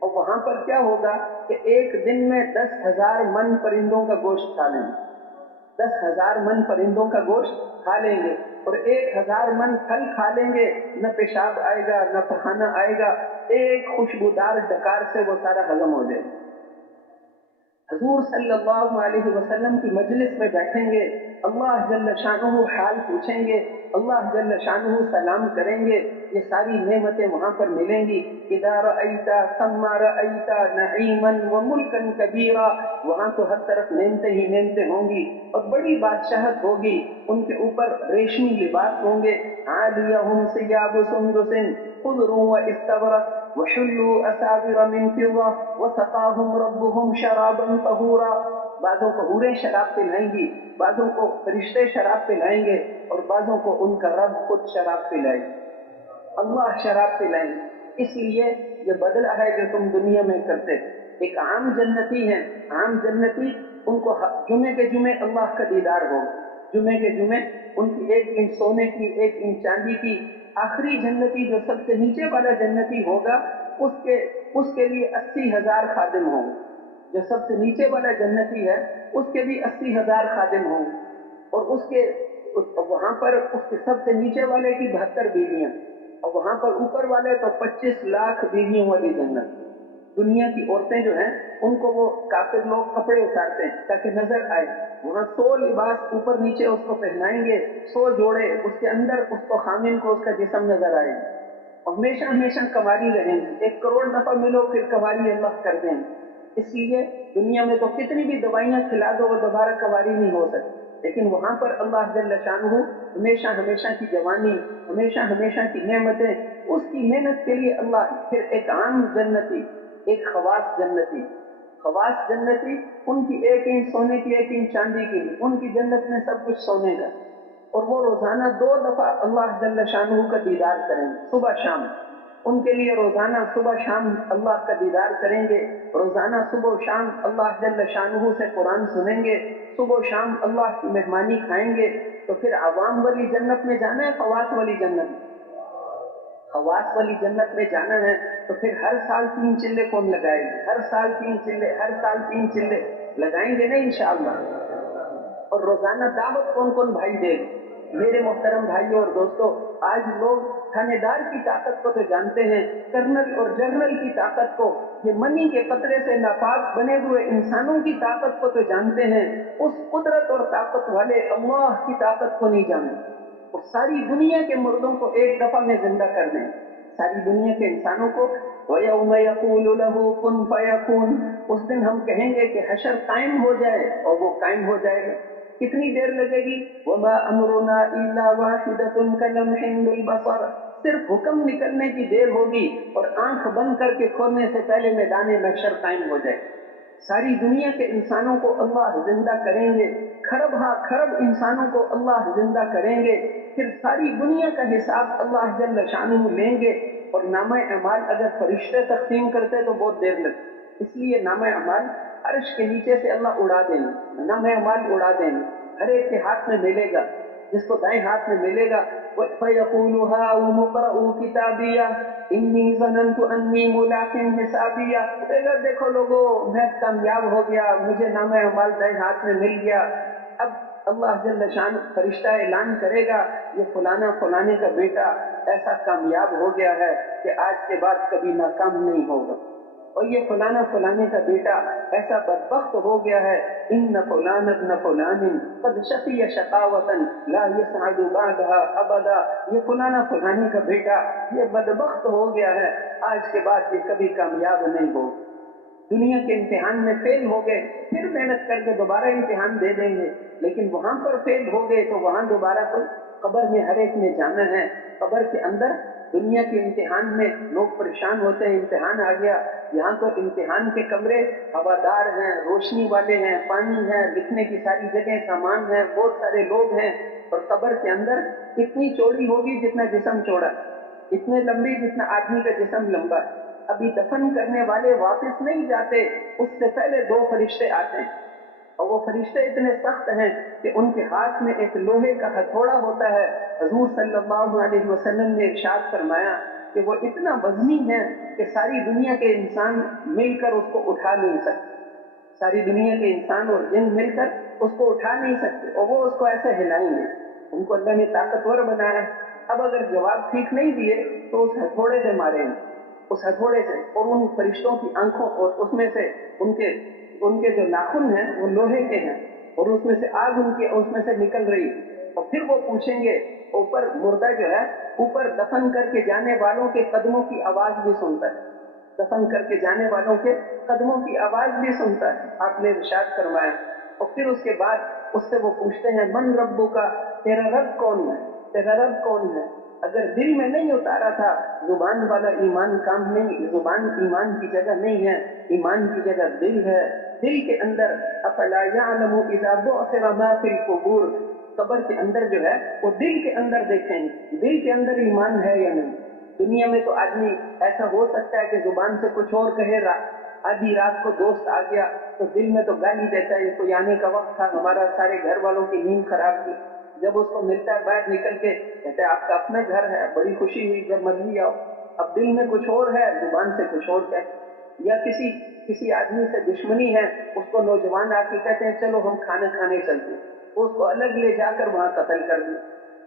اور وہاں پر کیا ہوگا کہ ایک دن میں 10,000 من پرندوں کا گوشت کھا لیں گے، 10,000 من پرندوں کا گوشت کھا لیں گے، اور 1,000 من پھل کھا لیں گے، نہ پیشاب آئے گا نہ پخانہ آئے گا، ایک خوشبودار ڈکار سے وہ سارا ہضم ہو جائے گا۔ حضور صلی اللہ علیہ وسلم کی مجلس میں بیٹھیں گے، اللہ جل شانہ حال پوچھیں گے، اللہ جل شانہ سلام کریں گے، یہ ساری نعمتیں وہاں پر ملیں گی۔ اذا رأیت ثم رأیت نعیما وملکا کبیرا، وہاں تو ہر طرف نعمتیں ہی نعمتیں ہوں گی اور بڑی بادشاہت ہوگی، ان کے اوپر ریشمی لباس ہوں گے، عالیہم ثیاب سندس خضر واستبرق وحلوا اساور من فضة وسقاهم ربهم شرابا طهورا، بعضوں کو حوریں شراب پلائیں گی، بعضوں کو فرشتے شراب پلائیں گے، اور بعضوں کو ان کا رب خود شراب پلائے گا، اللہ شراب پلائیں گے۔ اس لیے یہ بدلہ ہے جو تم دنیا میں کرتے تھے۔ ایک عام جنتی ہے، عام جنتی، ان کو جمعے کے جمعے اللہ کا دیدار ہوگا، جمعے کے جمعے ان کی 1 انچ سونے کی 1 انچ چاندی کی۔ آخری جنتی جو سب سے نیچے والا جنتی ہوگا، اس کے لیے 80,000 خادم ہوں گے، جو سب سے نیچے والا جنتی ہے اس کے بھی 80,000 خادم ہوں گے، اور وہاں پر اس کے سب سے نیچے والے کی 72 بیویاں، اور وہاں پر اوپر والے تو 25 لاکھ بیویوں والی جنت۔ دنیا کی عورتیں جو ہیں ان کو وہ کافر لوگ کپڑے اتارتے ہیں تاکہ نظر آئے، وہاں 100 لباس اوپر نیچے اس کو پہنائیں گے، 100 جوڑے، اس کے اندر اس کو خامن کو اس کا جسم نظر آئے گا، اور ہمیشہ ہمیشہ کنواری رہیں گی، 1 کروڑ دفعہ ملو پھر کنواری اللہ کر دیں گے۔ اس لیے دنیا میں تو کتنی بھی دوائیاں کھلا دو وہ دوبارہ کنواری نہیں ہو سکتی، لیکن وہاں پر اللہ جل شانہ ہمیشہ ہمیشہ کی جوانی، ہمیشہ ہمیشہ کی نعمتیں، اس کی محنت کے لیے اللہ پھر ایک عام جنتی، ایک خواص جنتی، خواص جنتی، ان کی 1 انچ سونے کی 1 انچ چاندی کی، ان کی جنت میں سب کچھ سونے کا، اور وہ روزانہ 2 دفعہ اللہ جل شانہ کا دیدار کریں گے، صبح شام۔ ان کے لیے روزانہ صبح شام اللہ کا دیدار کریں گے، روزانہ صبح و شام اللہ جل شانہ سے قرآن سنیں گے، صبح و شام اللہ کی مہمانی کھائیں گے۔ تو پھر عوام والی جنت میں جانا ہے، خواص والی جنت میں؟ خواص والی جنت میں جانا ہے تو پھر ہر سال 3 چلے کون لگائے گے؟ ہر سال 3 چلے، ہر سال 3 چلے لگائیں گے نا انشاءاللہ۔ اور روزانہ دعوت کون کون بھائی دے گا؟ میرے محترم بھائیوں اور دوستوں، آج لوگ تھانے دار کی طاقت کو تو جانتے ہیں، کرنل اور جنرل کی طاقت کو، یہ منی کے قطرے سے ناپاک بنے ہوئے انسانوں کی طاقت کو تو جانتے ہیں، اس قدرت اور طاقت والے اللہ کی طاقت کو نہیں جانتے۔ اور ساری دنیا کے مردوں کو ایک دفعہ میں زندہ کر دیں، ساری دنیا کے انسانوں کو۔ وَيَوْمَ يَقُولُ لَهُ كُن فَيَكُونُ، اس دن ہم کہیں گے کہ حشر قائم ہو جائے، اور وہ قائم ہو جائے گا۔ کتنی دیر لگے گی؟ وَمَا أَمْرُنَا إِلَّا وَاحِدَةٌ كَلَمْحٍ بِالْبَصَرِ، صرف حکم نکلنے کی دیر ہوگی اور آنکھ بند کر کے کھولنے سے پہلے میدان محشر قائم ہو جائے۔ ساری دنیا کے انسانوں کو اللہ زندہ کریں گے، کھرب ہا کھرب انسانوں کو اللہ زندہ کریں گے، پھر ساری دنیا کا حساب اللہ جل شانہ لیں گے۔ اور نامہ اعمال اگر فرشتے تقسیم کرتے تو بہت دیر لگتی، اس لیے نامہ اعمال عرش کے نیچے سے اللہ اڑا دیں گے، نامہ اعمال اڑا دیں گے، ہر ایک کے ہاتھ میں ملے گا، جس کو دائیں ہاتھ میں ملے گا فَيَقُولُ هَاؤُمُ اقْرَءُوا كِتَابِيَهْ إِنِّي ظَنَنْتُ أَنِّي مُلَاقٍ حِسَابِيَهْ، کہے گا دیکھو لوگو میں کامیاب ہو گیا، مجھے نامہ اعمال دائیں ہاتھ میں مل گیا۔ اب اللہ جل شان فرشتہ اعلان کرے گا یہ فلانا فلانے کا بیٹا ایسا کامیاب ہو گیا ہے کہ آج کے بعد کبھی ناکام نہیں ہوگا، اور یہ فلانا فلانے کا بیٹا ایسا بدبخت ہو گیا ہے، ان فلان ابن فلان قد شقی شقاوۃ لا يسعد بعدها ابدا، یہ فلانا فلانے کا بیٹا یہ بدبخت ہو گیا ہے، آج کے بعد یہ کبھی کامیاب نہیں ہوگا۔ دنیا کے امتحان میں فیل ہو گئے، پھر محنت کر کے دوبارہ امتحان دے دیں گے، لیکن وہاں پر فیل ہو گئے تو وہاں دوبارہ کوئی، قبر میں ہر ایک نے جانا ہے، قبر کے اندر دنیا کے امتحان میں لوگ پریشان ہوتے ہیں، امتحان آ گیا، یہاں تو امتحان کے کمرے ہوادار ہیں، روشنی والے ہیں، پانی ہے، لکھنے کی ساری جگہ سامان ہے، بہت سارے لوگ ہیں، اور قبر کے اندر اتنی چوڑی ہوگی جتنا جسم چوڑا، اتنے لمبی جتنا آدمی کا جسم لمبا ہے۔ ابھی دفن کرنے والے واپس نہیں جاتے، اس سے پہلے 2 فرشتے آتے ہیں، اور وہ فرشتے اتنے سخت ہیں کہ ان کے ہاتھ میں ایک لوہے کا ہتھوڑا ہوتا ہے. حضور صلی اللہ علیہ وسلم نے ارشاد فرمایا کہ وہ اتنا وزنی ہے کہ ساری دنیا کے انسان مل کر اس کو اٹھا نہیں سکتے. ساری دنیا کے انسان اور جن مل کر اس کو اٹھا نہیں سکتے اور وہ اس کو ایسے ہلائیں گے. ان کو اللہ نے طاقتور بنایا. اب اگر جواب ٹھیک نہیں دیے تو اس ہتھوڑے سے ماریں گے, اس ہتھوڑے سے. اور ان فرشتوں کی آنکھوں اور اس میں سے ان کے جو ناخن ہیں وہ لوہے کے ہیں اور اس میں سے آگ اس میں سے نکل رہی. اور پھر وہ پوچھیں گے, اوپر مردہ جو ہے اوپر دفن کر کے جانے والوں کے قدموں کی آواز بھی سنتا ہے, دفن کر کے جانے والوں کے قدموں کی آواز بھی سنتا ہے, آپ نے ارشاد فرمایا. اور پھر اس کے بعد اس سے وہ پوچھتے ہیں من ربو کا, تیرا رب کون ہے, تیرا رب کون ہے. اگر دل میں نہیں اتارا تھا, زبان والا ایمان کام نہیں, زبان ایمان کی جگہ نہیں ہے, ایمان کی جگہ دل ہے. دل کے اندر افلا یعلم اذا بعثر ما فی القبور, قبر کے اندر جو ہے وہ دل کے اندر دیکھیں گے, دل کے اندر ایمان ہے یا نہیں. دنیا میں تو آدمی ایسا ہو سکتا ہے کہ زبان سے کچھ اور کہے, آدھی رات کو دوست آ گیا تو دل میں تو گالی دیتا ہے, کوئی آنے کا وقت تھا, ہمارا سارے گھر والوں کی نیند خراب کی. جب اس کو ملتا ہے باہر نکل کے کہتے ہیں آپ کا اپنا گھر ہے, بڑی خوشی ہوئی, جب مرضی آؤ. اب دل میں کچھ اور ہے, زبان سے کچھ اور ہے. یا کسی آدمی سے دشمنی ہے, اس کو نوجوان آ کے کہتے ہیں چلو ہم کھانا کھانے چلتے, اس کو الگ لے جا کر وہاں قتل کر دیا.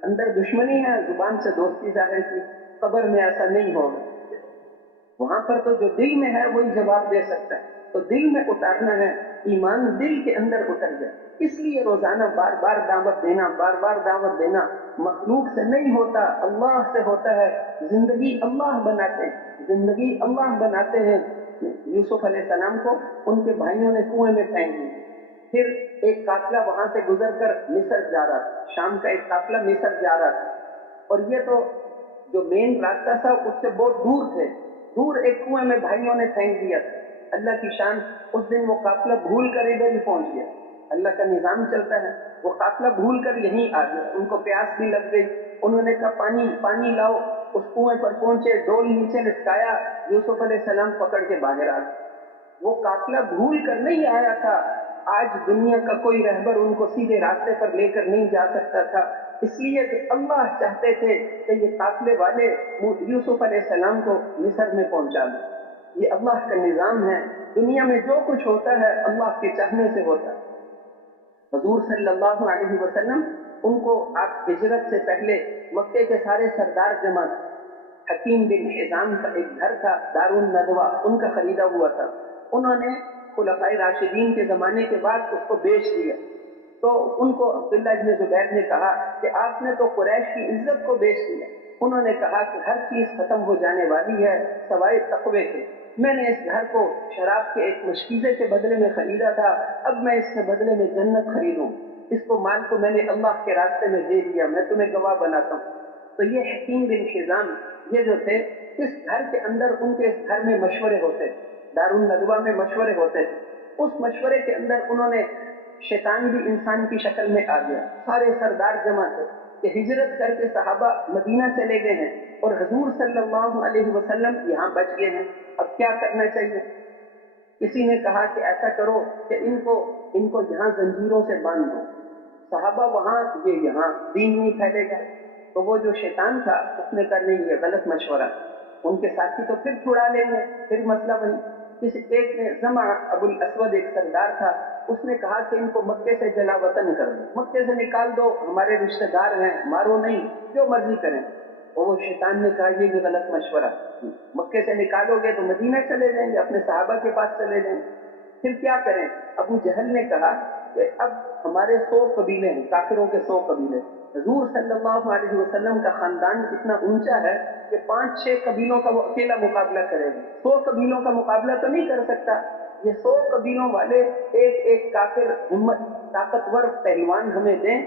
اندر دشمنی ہے, زبان سے دوستی ظاہر کی. قبر میں ایسا نہیں ہوگا. وہاں پر تو جو دل میں ہے وہی جواب دے سکتا ہے. تو دل میں اتارنا ہے, ایمان دل کے اندر اتر جائے. اس لیے روزانہ بار بار دعوت دینا, بار بار دعوت دینا. مخلوق سے نہیں ہوتا, اللہ سے ہوتا ہے. زندگی اللہ بناتے ہیں, زندگی اللہ بناتے ہیں. یوسف علیہ السلام کو ان کے بھائیوں نے کنویں میں پھینک دیا. پھر ایک قافلہ وہاں سے گزر کر مصر جا رہا تھا, شام کا ایک قافلہ مصر جا رہا تھا. اور یہ تو جو مین راستہ تھا اس سے بہت دور تھے, دور ایک کنویں میں بھائیوں نے پھینک دیا تھا. اللہ کی شان, اس دن وہ قافلہ بھول کر ادھر ہی پہنچ گیا. اللہ کا نظام چلتا ہے, وہ قافلہ بھول کر یہیں آ گیا. ان کو پیاس بھی لگ گئی, انہوں نے کہا پانی لاؤ. اس کنویں پر پہنچے, ڈول نیچے لٹکایا, یوسف علیہ السلام پکڑ کے باہر آ گئے. وہ قافلہ بھول کر نہیں آیا تھا. آج دنیا کا کوئی رہبر ان کو سیدھے راستے پر لے کر نہیں جا سکتا تھا, اس لیے کہ اللہ چاہتے تھے کہ یہ قافلے والے یوسف علیہ السلام کو مصر میں پہنچا دیں. یہ اللہ کا نظام ہے. دنیا میں جو کچھ ہوتا ہے اللہ کے چاہنے سے ہوتا ہے. حضور صلی اللہ علیہ وسلم, ان کو آپ ہجرت سے پہلے مکے کے سارے سردار جمع تھے. حکیم بن حزام کا ایک گھر تھا دار الندوہ, ان کا خریدا ہوا تھا. انہوں نے خلفائے راشدین کے زمانے کے بعد اس کو بیچ دیا. تو ان کو عبداللہ ابن زبیر نے کہا کہ آپ نے تو قریش کی عزت کو بیچ دیا. انہوں نے کہا کہ ہر چیز ختم ہو جانے والی ہے سوائے تقوی کے. میں نے اس گھر کو شراب کے ایک مشکیزے کے بدلے میں خریدا تھا, اب میں اس کے بدلے میں جنت خریدوں. اس کو مال کو میں نے اللہ کے راستے میں دے دیا, میں تمہیں گواہ بناتا ہوں. تو یہ حکیم بن حزام, یہ جو تھے, اس گھر کے اندر ان کے اس گھر میں مشورے ہوتے, دار الندوہ میں مشورے ہوتے. اس مشورے کے اندر انہوں نے, شیطان بھی انسان کی شکل میں آ گیا. سارے سردار جمع تھے کہ ہجرت کر کے صحابہ مدینہ چلے گئے ہیں اور حضور صلی اللہ علیہ وسلم یہاں بچ گئے ہیں, اب کیا کرنا چاہیے. کسی نے کہا کہ ایسا کرو کہ ان کو یہاں زنجیروں سے باندھ دو, صحابہ وہاں, یہ یہاں, دین نہیں پھیلے گا. تو وہ جو شیطان تھا اس نے کہا نہیں, یہ غلط مشورہ. ان کے ساتھی تو پھر چھڑا لیں گے, پھر مسئلہ وہی. کسی ایک نے, زمع ابو الاسود ایک سردار تھا, اس نے کہا کہ ان کو مکے سے جلا وطن کر دو, مکے سے نکال دو, ہمارے رشتہ دار ہیں, مارو نہیں, جو مرضی کریں. اور وہ شیطان نے کہا یہ بھی غلط مشورہ, مکے سے نکالو گے تو مدینہ چلے جائیں گے, اپنے صحابہ کے پاس چلے جائیں گے, پھر کیا کریں. ابو جہل نے کہا کہ اب ہمارے 100 قبیلے ہیں, کافروں کے 100 قبیلے. حضور صلی اللہ علیہ وسلم کا خاندان اتنا اونچا ہے کہ 5-6 قبیلوں کا وہ اکیلا مقابلہ کرے گا, 100 قبیلوں کا مقابلہ تو نہیں کر سکتا. یہ 100 قبیلوں والے ایک ایک کافر ہمت طاقتور پہلوان ہمیں دیں,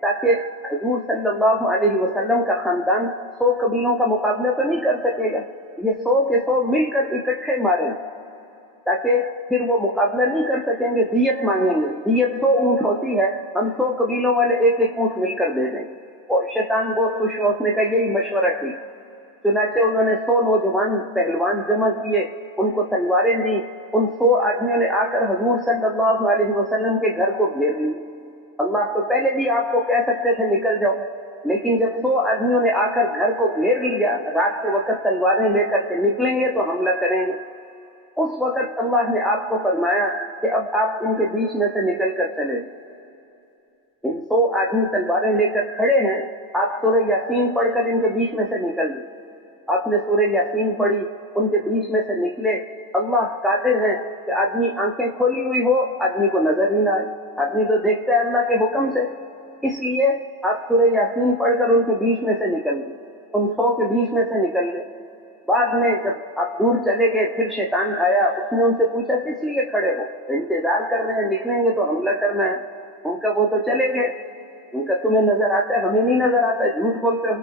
تاکہ حضور صلی اللہ علیہ وسلم کا خاندان 100 قبیلوں کا مقابلہ تو نہیں کر سکے گا. یہ 100 کے 100 مل کر اکٹھے ماریں, تاکہ پھر وہ مقابلہ نہیں کر سکیں گے. دیت مانگیں گے, دیت 100 اونٹ ہوتی ہے, ہم 100 قبیلوں والے ایک ایک اونٹ مل کر دے دیں. اور شیطان بہت خوش ہوا, اس نے کہا یہی مشورہ ٹھیک. چنانچہ انہوں نے 100 نوجوان پہلوان جمع کیے, ان کو تلواریں دیں, ان 100 آدمیوں نے آ کر حضور صلی اللہ علیہ وسلم کے گھر کو گھیر لیا۔ اللہ تو پہلے بھی آپ کو کہہ سکتے تھے نکل جاؤ، لیکن جب 100 آدمیوں نے آ کر گھر کو گھیر لیا، رات کے وقت تلواریں لے کر کے نکلیں گے تو حملہ کریں گے، اس وقت اللہ نے آپ کو فرمایا کہ اب آپ ان کے بیچ میں سے نکل کر چلے۔ ان 100 آدمی تلواریں لے کر کھڑے ہیں، آپ سورہ یاسین پڑھ کر ان کے بیچ میں سے نکل گئے۔ آپ نے سورہ یاسین پڑھی، ان کے بیچ میں سے نکلے۔ اللہ قادر ہے کہ آدمی آنکھیں کھولی ہوئی ہو، آدمی کو نظر ہی نہ آئے، آدمی تو دیکھتا ہے اللہ کے حکم سے، اس لیے آپ سورہ یاسین پڑھ کر ان کے بیچ میں سے نکل گئے، ان 100 کے بیچ میں سے نکل گئے۔ بعد میں جب آپ دور چلے گئے، پھر شیطان آیا، اس نے ان سے پوچھا کس لیے کھڑے ہو؟ انتظار کر رہے ہیں، نکلیں گے تو حملہ کرنا ہے۔ ان کا وہ تو چلے گئے، ان کا تمہیں نظر آتا ہے، ہمیں نہیں نظر آتا ہے، جھوٹ بولتے ہو۔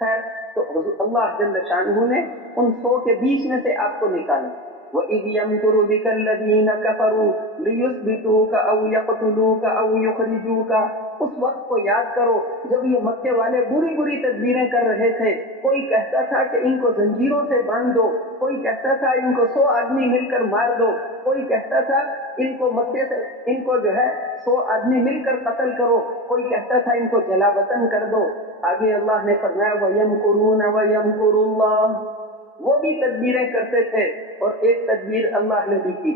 خیر، تو اللہ جل شانہ نے ان 100 کے بیچ میں سے آپ کو نکالا۔ وَإِذْ يَمْكُرُ بِكَ الَّذِينَ كَفَرُوا لِيُثْبِتُوكَ أَوْ يَقْتُلُوكَ أَوْ يُخْرِجُوكَ۔ اس وقت کو یاد کرو جب یہ مکے والے بری بری تدبیریں کر رہے تھے۔ کوئی کہتا تھا کہ ان کو زنجیروں سے باندھ دو، کوئی کہتا تھا ان کو 100 آدمی مل کر مار دو، کوئی کہتا تھا ان کو مکے سے ان کو جو ہے 100 آدمی مل کر قتل کرو، کوئی کہتا تھا ان کو جلا وطن کر دو۔ آگے اللہ نے فرمایا وَيَمْكُرُونَ وَيَمْكُرُ اللَّهُ، وہ بھی تدبیریں کرتے تھے اور ایک تدبیر اللہ نے بھی کی،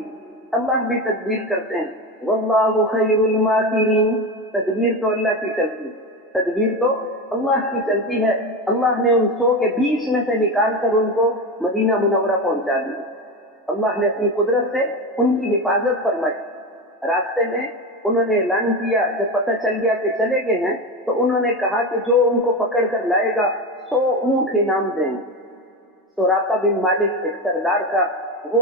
اللہ بھی تدبیر کرتے ہیں۔ وَاللَّهُ خَيْرُ الْمَاكِرِينَ، تدبیر تو اللہ کی چلتی ہے، تدبیر تو اللہ کی چلتی ہے۔ اللہ نے ان 100 کے بیچ میں سے نکال کر ان کو مدینہ منورہ پہنچا دیا۔ اللہ نے اپنی قدرت سے ان کی حفاظت فرمائی۔ راستے میں انہوں نے اعلان کیا، جب پتہ چل گیا کہ چلے گئے ہیں تو انہوں نے کہا کہ جو ان کو پکڑ کر لائے گا 100 اونٹ انعام دیں گے۔ سراقہ بن مالک ایک سردار کا، وہ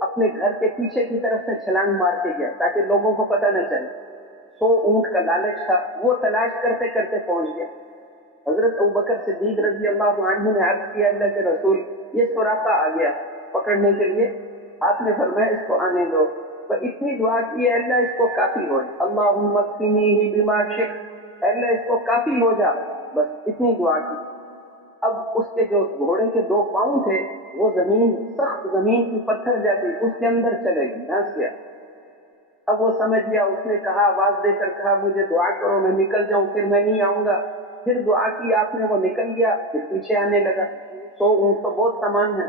اپنے گھر کے پیچھے کی طرف سے چھلانگ مار کے گیا تاکہ لوگوں کو پتہ نہ چلے۔ 100 اونٹ کا لالچ تھا، وہ تلاش کرتے کرتے پہنچ گیا۔ حضرت ابوبکر صدیق رضی اللہ عنہ نے عرض کیا اللہ کے رسول، یہ سراقہ آ گیا پکڑنے کے لیے۔ آپ نے فرمایا اس کو آنے دو، تو اتنی دعا کی ہے اللہ اس کو کافی ہو جائے، اللہم اکفنیہ بما شئت، اللہ اس کو کافی ہو جا، بس اتنی دعا کی۔ اب اس کے جو گھوڑے کے 2 پاؤں تھے وہ زمین، سخت زمین کی پتھر جیسی، اس کے اندر چلے گی، دھنس گیا۔ اب وہ سمجھ گیا، اس نے کہا، آواز دے کر کہا مجھے دعا کرو میں نکل جاؤں، پھر میں نہیں آؤں گا۔ پھر دعا کی آپ نے، وہ نکل گیا، پھر پیچھے آنے لگا۔ 100 اونٹ تو بہت سامان ہے،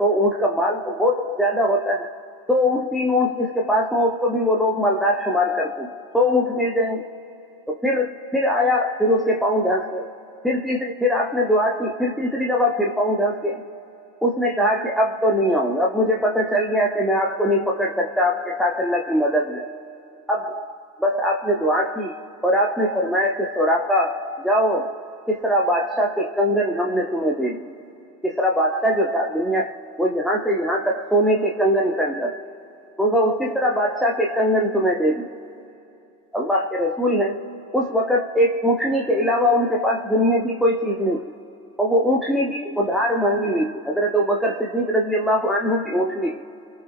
100 اونٹ کا مال تو بہت زیادہ ہوتا ہے، 2 اونٹ 3 اونٹ جس کے پاس ہوں اس کو بھی وہ لوگ مالدار شمار کرتے ہیں، 100 اونٹ مل جائیں گے۔ تو پھر آیا، پھر اس کے پاؤں دھنس گئے، پھر آپ نے دعا کی، پھر تیسری دفعہ پھر پاؤں دھنس گئے۔ اس نے کہا کہ اب تو نہیں آؤں گا، اب مجھے پتہ چل گیا کہ میں آپ کو نہیں پکڑ سکتا، آپ کے ساتھ اللہ کی مدد ہے۔ اب بس آپ نے دعا کی اور آپ نے فرمایا کہ سراقہ جاؤ، کسریٰ بادشاہ کے کنگن ہم نے تمہیں دے دی۔ کسریٰ بادشاہ جو تھا دنیا، وہ یہاں سے یہاں تک سونے کے کنگن پہنتا تھا، وہ کسریٰ بادشاہ کے کنگن تمہیں دے دی۔ اللہ کے رسول ہیں، اس وقت ایک اونٹنی کے علاوہ ان کے پاس دنیا کی کوئی چیز نہیں تھی، اور وہ اونٹنی بھی ادھار مانگی ہوئی تھی، حضرت ابوبکر صدیق رضی اللہ عنہ کی اونٹنی،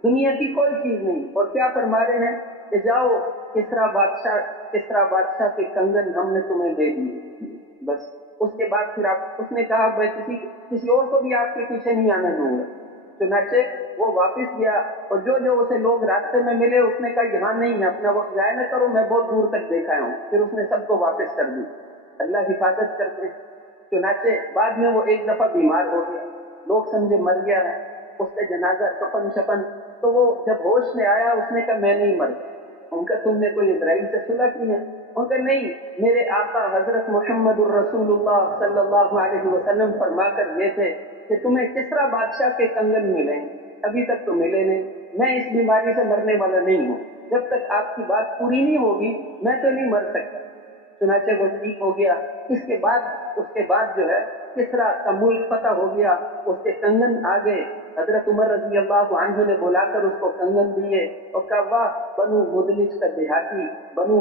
دنیا کی کوئی چیز نہیں۔ اور کیا فرما رہے ہیں کہ جاؤ کسریٰ بادشاہ کے کنگن ہم نے تمہیں دے دیے۔ بس اس کے بعد پھر اس نے کہا میں کسی اور کو بھی آپ کے پیچھے نہیں آنے دوں گا۔ چنانچہ وہ واپس گیا، اور جو اسے لوگ راستے میں ملے اس نے کہا یہاں نہیں ہے، اپنا وقت ضائع نہ کرو، میں بہت دور تک دیکھا ہوں۔ پھر اس نے سب کو واپس کر دی۔ اللہ حفاظت کرتے ہیں۔ چنانچہ بعد میں وہ ایک دفعہ بیمار ہو گیا، لوگ سمجھے مر گیا ہے، اس کا جنازہ کفن شفن، تو وہ جب ہوش میں آیا اس نے کہا میں نہیں مرتا۔ ان کا تم نے کوئی اسرائیل سے صلح کی ہے؟ ان کا نہیں، میرے آقا حضرت محمد الرسول اللہ صلی اللہ علیہ وسلم فرما کر گئے تھے کہ تمہیں کسریٰ بادشاہ کے کنگن ملیں گے، ابھی تک تو ملے نہیں۔ میں اس بیماری سے مرنے والا نہیں ہوں، جب تک آپ کی بات پوری نہیں ہوگی میں تو نہیں مر سکتا۔ چنانچہ وہ ٹھیک ہو گیا۔ اس کے بعد جو ہے کسریٰ کا ملک فتح ہو گیا، اس کے کنگن آ گئے۔ حضرت عمر رضی اللہ عنہ نے بلا کر اس کو کنگن دیے اور کہا واہ، بنو مدلج کا دیہاتی، بنو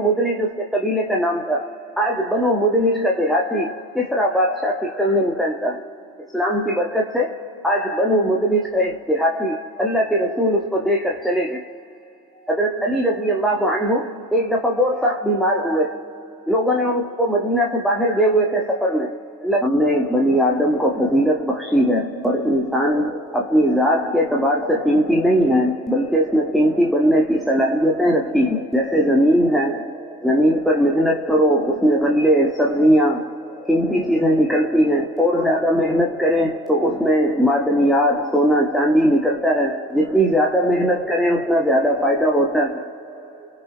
مدلج اس کے قبیلے کا نام تھا، آج بنو مدلج کا دیہاتی کسریٰ بادشاہ کی کنگن پہنتا ہے۔ اسلام کی برکت سے آج بنو مدلج کا ایک دیہاتی، اللہ کے رسول اس کو دے کر چلے گئے۔ حضرت علی رضی اللہ عنہ ایک دفعہ بہت سخت بیمار ہوئے تھے، لوگوں نے ان کو مدینہ سے باہر گئے ہوئے تھے سفر میں، ہم نے بنی آدم کو فضیلت بخشی ہے، اور انسان اپنی ذات کے اعتبار سے قیمتی نہیں ہے، بلکہ اس میں قیمتی بننے کی صلاحیتیں رکھی ہیں۔ جیسے زمین ہے، زمین پر محنت کرو، اس میں غلے، سبزیاں، قیمتی چیزیں نکلتی ہیں، اور زیادہ محنت کریں تو اس میں معدنیات، سونا چاندی نکلتا ہے۔ جتنی زیادہ محنت کریں اتنا زیادہ فائدہ ہوتا ہے،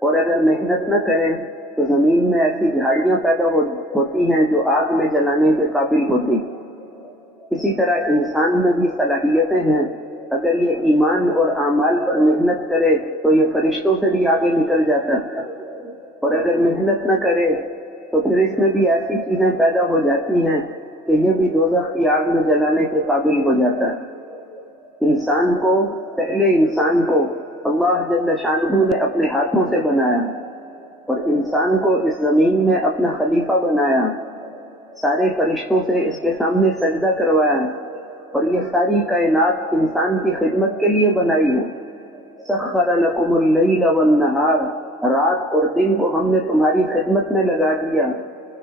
اور اگر محنت نہ کریں تو زمین میں ایسی جھاڑیاں پیدا ہوتی ہیں جو آگ میں جلانے کے قابل ہوتی۔ اسی طرح انسان میں بھی صلاحیتیں ہیں، اگر یہ ایمان اور اعمال پر محنت کرے تو یہ فرشتوں سے بھی آگے نکل جاتا ہے، اور اگر محنت نہ کرے تو پھر اس میں بھی ایسی چیزیں پیدا ہو جاتی ہیں کہ یہ بھی دوزخ کی آگ میں جلانے کے قابل ہو جاتا ہے۔ پہلے انسان کو اللہ جل شانہ نے اپنے ہاتھوں سے بنایا، اور انسان کو اس زمین میں اپنا خلیفہ بنایا، سارے فرشتوں سے اس کے سامنے سجدہ کروایا، اور یہ ساری کائنات انسان کی خدمت کے لیے بنائی ہے۔ سخر لکم اللیل والنہار، رات اور دن کو ہم نے تمہاری خدمت میں لگا دیا۔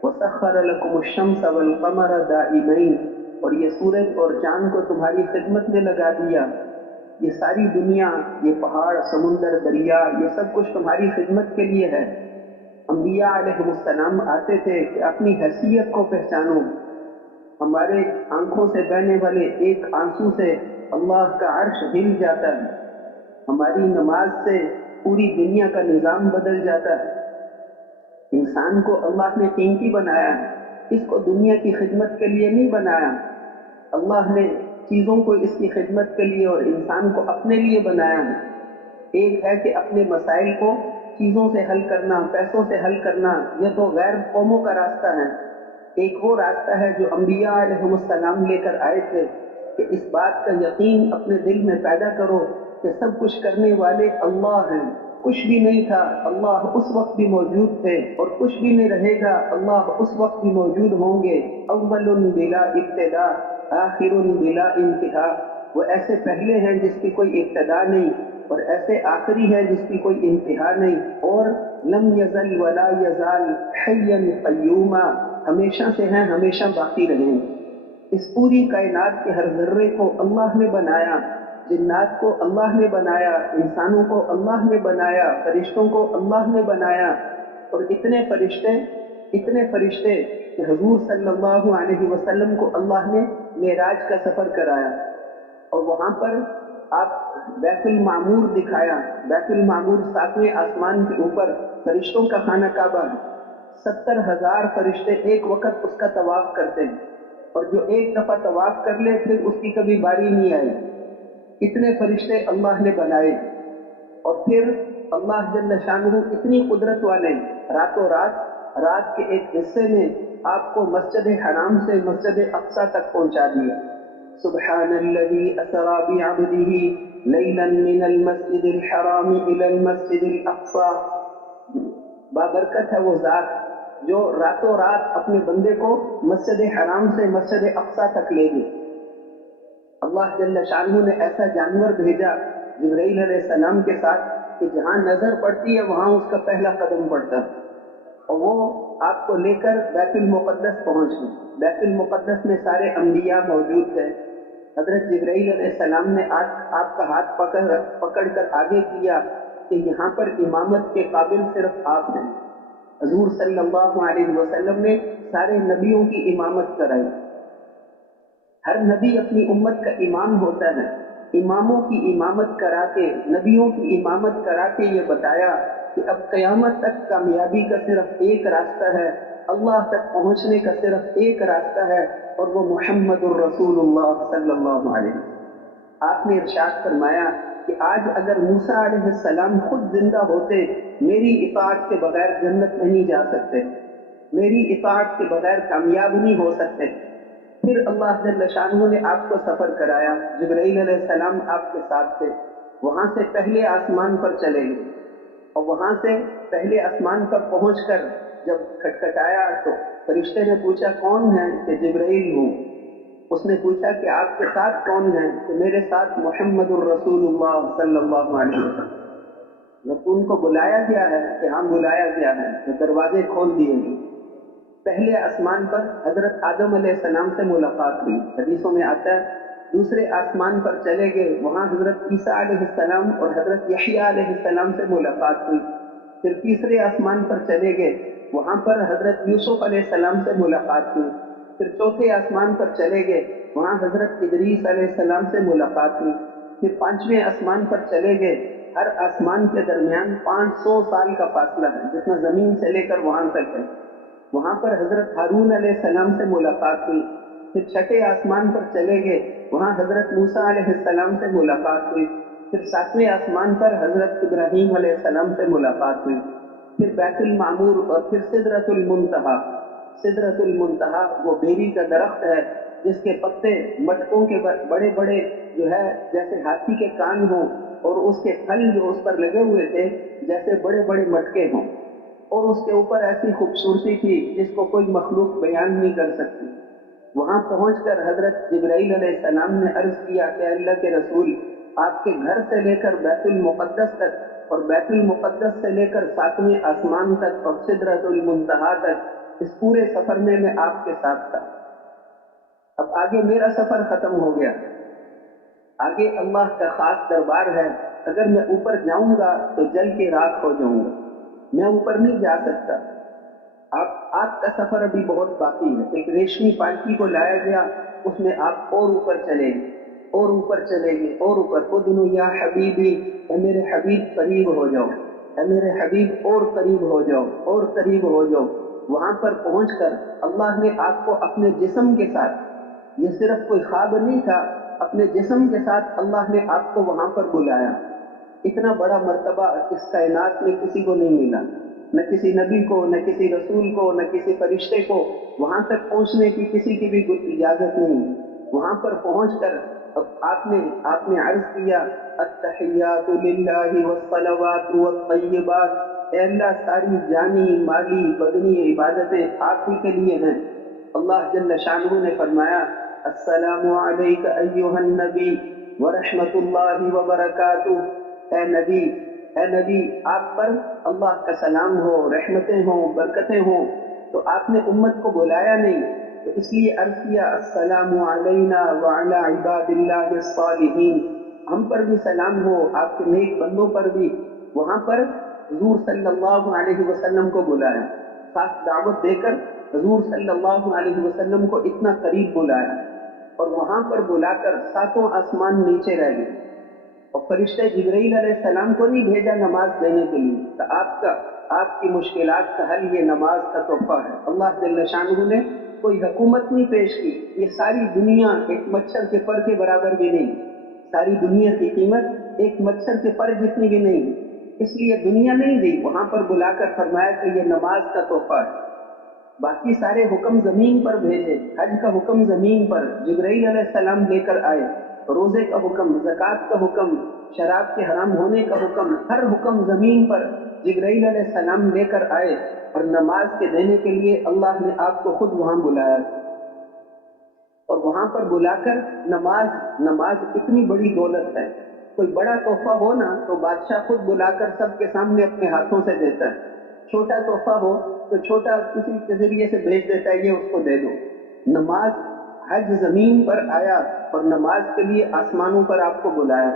وسخر لکم الشمس والقمر دائبین، اور یہ سورج اور چاند کو تمہاری خدمت میں لگا دیا۔ یہ ساری دنیا، یہ پہاڑ، سمندر، دریا، یہ سب کچھ تمہاری خدمت کے لیے ہے۔ انبیاء علیہ السلام آتے تھے کہ اپنی حیثیت کو پہچانو، ہمارے آنکھوں سے بہنے والے ایک آنسو سے اللہ کا عرش ہل جاتا ہے، ہماری نماز سے پوری دنیا کا نظام بدل جاتا ہے۔ انسان کو اللہ نے قیمتی بنایا ہے، اس کو دنیا کی خدمت کے لیے نہیں بنایا۔ اللہ نے چیزوں کو اس کی خدمت کے لیے اور انسان کو اپنے لیے بنایا ہے۔ ایک ہے کہ اپنے مسائل کو چیزوں سے حل کرنا، پیسوں سے حل کرنا، یہ تو غیر قوموں کا راستہ ہے۔ ایک وہ راستہ ہے جو انبیاء علیہ السلام لے کر آئے تھے کہ اس بات کا یقین اپنے دل میں پیدا کرو کہ سب کچھ کرنے والے اللہ ہیں، کچھ بھی نہیں تھا اللہ اس وقت بھی موجود تھے، اور کچھ بھی نہیں رہے گا اللہ اس وقت بھی موجود ہوں گے۔ اول بلا ابتدا آخر بلا انتہا، وہ ایسے پہلے ہیں جس کی کوئی ابتدا نہیں، اور ایسے آخری ہے جس کی کوئی انتہا نہیں، اور لم یزل ولا یزال حیا قیوما، ہمیشہ سے ہیں، ہمیشہ باقی رہیں گے۔ اس پوری کائنات کے ہر ذرے کو اللہ نے بنایا، جنات کو اللہ نے بنایا، انسانوں کو اللہ نے بنایا، فرشتوں کو اللہ نے بنایا، اور اتنے فرشتے کہ حضور صلی اللہ علیہ وسلم کو اللہ نے معراج کا سفر کرایا، اور وہاں پر آپ بیت المعمور دکھایا۔ بیت المعمور 7ویں آسمان کے اوپر فرشتوں کا خانہ کعبہ ہے، 70,000 فرشتے ایک وقت اس کا طواف کرتے ہیں، اور جو ایک دفعہ طواف کر لے پھر اس کی کبھی باری نہیں آئی۔ اتنے فرشتے اللہ نے بنائے، اور پھر اللہ جل شانہ اتنی قدرت والے، راتوں رات کے ایک حصے میں آپ کو مسجد حرام سے مسجد اقصی تک پہنچا دیا۔ سبحان الذي اسرى بعبده ليلا من المسجد الحرام الى المسجد الاقصى، بابرکت ہے وہ ذات جو راتوں رات اپنے بندے کو مسجد حرام سے مسجد اقصی تک لے گئے۔ اللہ جل شانہ نے ایسا جانور بھیجا جبرائیل علیہ السلام کے ساتھ کہ جہاں نظر پڑتی ہے وہاں اس کا پہلا قدم پڑتا ہے، اور وہ آپ کو لے کر بیت المقدس پہنچ گئے۔ بیت المقدس میں سارے انبیاء موجود تھے۔ حضرت جبرائیل علیہ السلام نے آپ کا ہاتھ پکڑ کر آگے کیا کہ یہاں پر امامت کے قابل صرف آپ ہیں۔ حضور صلی اللہ علیہ وسلم نے سارے نبیوں کی امامت کرائی۔ ہر نبی اپنی امت کا امام ہوتا ہے، اماموں کی امامت کرا کے، نبیوں کی امامت کرا کے یہ بتایا کہ اب قیامت تک کامیابی کا صرف ایک راستہ ہے، اللہ تک پہنچنے کا صرف ایک راستہ ہے، اور وہ محمد الرسول اللہ صلی اللہ علیہ وسلم۔ آپ نے ارشاد فرمایا کہ آج اگر موسیٰ علیہ السلام خود زندہ ہوتے، میری اطاعت کے بغیر جنت نہیں جا سکتے، میری اطاعت کے بغیر کامیاب نہیں ہو سکتے۔ پھر اللہ جل شانہ نے آپ کو سفر کرایا، جبرائیل علیہ السلام آپ کے ساتھ تھے، وہاں سے پہلے آسمان پر چلے گئے، اور وہاں سے پہلے آسمان پر پہنچ کر جب کھٹکھٹایا تو فرشتے نے پوچھا کون ہے؟ کہ جبرائیل ہوں۔ اس نے پوچھا کہ آپ کے ساتھ کون ہے؟ کہ میرے ساتھ محمد الرسول اللہ صلی اللہ علیہ وسلم۔ رسول کو بلایا گیا ہے کہ ہاں بلایا گیا ہے، تو دروازے کھول دیے گئے۔ پہلے آسمان پر حضرت آدم علیہ السلام سے ملاقات ہوئی، حدیثوں میں آتا ہے۔ دوسرے آسمان پر چلے گئے، وہاں حضرت عیسیٰ علیہ السلام اور حضرت یحییٰ علیہ السلام سے ملاقات ہوئی۔ پھر تیسرے آسمان پر چلے گئے، وہاں پر حضرت یوسف علیہ السلام سے ملاقات ہوئی۔ پھر چوتھے آسمان پر چلے گئے، وہاں حضرت ادریس علیہ السلام سے ملاقات ہوئی۔ پھر پانچویں آسمان پر چلے گئے، ہر آسمان کے درمیان 500 سال کا فاصلہ ہے، جتنا زمین سے لے کر وہاں تک ہے۔ وہاں پر حضرت ہارون علیہ السلام سے ملاقات ہوئی۔ پھر چھٹے آسمان پر چلے گئے، وہاں حضرت موسیٰ علیہ السلام سے ملاقات ہوئی۔ پھر ساتویں آسمان پر حضرت ابراہیم علیہ السلام سے ملاقات ہوئی۔ پھر بیت المعمور اور پھر سدرۃ المنتہا۔ سدرۃ المنتہا وہ بیری کا درخت ہے جس کے پتے مٹکوں کے بڑے بڑے جو ہے جیسے ہاتھی کے کان ہوں، اور اس کے پھل جو اس پر لگے ہوئے تھے جیسے بڑے بڑے مٹکے ہوں، اور اس کے اوپر ایسی خوبصورتی تھی جس کو کوئی مخلوق بیان نہیں کر سکتی۔ وہاں پہنچ کر حضرت جبرائیل علیہ السلام نے عرض کیا کہ اللہ کے رسول، آپ کے گھر سے لے کر بیت المقدس تک اور بیت المقدس سے لے کر ساتویں آسمان تک اور سدرۃ المنتہا تک، اس پورے سفر میں آپ کے ساتھ تھا۔ اب آگے میرا سفر ختم ہو گیا، آگے اللہ کا خاص دربار ہے۔ اگر میں اوپر جاؤں گا تو جل کے راکھ ہو جاؤں گا، میں اوپر نہیں جا سکتا۔ آپ کا سفر ابھی بہت باقی ہے۔ ایک ریشمی پالکی کو لایا گیا، اس میں آپ اور اوپر چلے گے، اور اوپر چلے گے، اور اوپر۔ ادنو یا حبیبی، اے میرے حبیب قریب ہو جاؤ، اے میرے حبیب اور قریب ہو جاؤ، اور قریب ہو جاؤ۔ وہاں پر پہنچ کر اللہ نے آپ کو اپنے جسم کے ساتھ، یہ صرف کوئی خواب نہیں تھا، اپنے جسم کے ساتھ اللہ نے آپ کو وہاں پر بلایا۔ اتنا بڑا مرتبہ اس کائنات میں کسی کو نہیں ملا، نہ کسی نبی کو، نہ کسی رسول کو، نہ کسی فرشتے کو وہاں تک پہنچنے کی کسی کی بھی اجازت نہیں۔ وہاں پر پہنچ کر آپ نے عرض کیا، التحیات للہ والصلوات والطیبات، اے اللہ ساری جانی مالی بدنی عبادتیں آپ ہی کے لیے ہیں۔ اللہ جل شانہ نے فرمایا، السلام علیک ایھا النبی ورحمۃ اللہ وبرکاتہ، اے نبی آپ پر اللہ کا سلام ہو، رحمتیں ہوں، برکتیں ہوں۔ تو آپ نے امت کو بلایا نہیں، تو اس لیے عرض کیا، السلام علینا وعلی عباد اللہ الصالحین، ہم پر بھی سلام ہو، آپ کے نیک بندوں پر بھی۔ وہاں پر حضور صلی اللہ علیہ وسلم کو بلایا، خاص دعوت دے کر حضور صلی اللہ علیہ وسلم کو اتنا قریب بلایا، اور وہاں پر بلا کر ساتوں آسمان نیچے رہ گئے، اور فرشتے جبرائیل علیہ السلام کو نہیں بھیجا نماز دینے کے لیے، تو آپ کی مشکلات کا حل یہ نماز کا تحفہ ہے۔ اللہ جل شانہ نے کوئی حکومت نہیں پیش کی، یہ ساری دنیا ایک مچھر کے پر کے برابر بھی نہیں، ساری دنیا کی قیمت ایک مچھر کے پر جتنی بھی نہیں، اس لیے دنیا نہیں دی، وہاں پر بلا کر فرمایا کہ یہ نماز کا تحفہ ہے۔ باقی سارے حکم زمین پر بھیجے، حج کا حکم زمین پر جبرائیل علیہ السلام لے کر آئے، روزے کا حکم، زکوٰۃ کا حکم، شراب کے حرام ہونے کا حکم، ہر حکم زمین پر جبرائیل علیہ السلام لے کر آئے، اور نماز کے دینے کے لیے اللہ نے آپ کو خود وہاں بلایا، اور وہاں پر بلا کر نماز اتنی بڑی دولت ہے۔ کوئی بڑا تحفہ ہو نا تو بادشاہ خود بلا کر سب کے سامنے اپنے ہاتھوں سے دیتا ہے، چھوٹا تحفہ ہو تو چھوٹا کسی کے ذریعے سے بھیج دیتا ہے، یہ اس کو دے دو۔ نماز، حج زمین پر آیا اور نماز کے لیے آسمانوں پر آپ کو بلایا،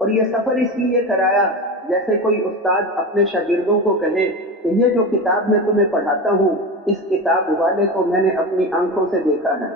اور یہ سفر اس لیے کرایا جیسے کوئی استاد اپنے شاگردوں کو کہے کہ یہ جو کتاب میں تمہیں پڑھاتا ہوں، اس کتاب والے کو میں نے اپنی آنکھوں سے دیکھا ہے،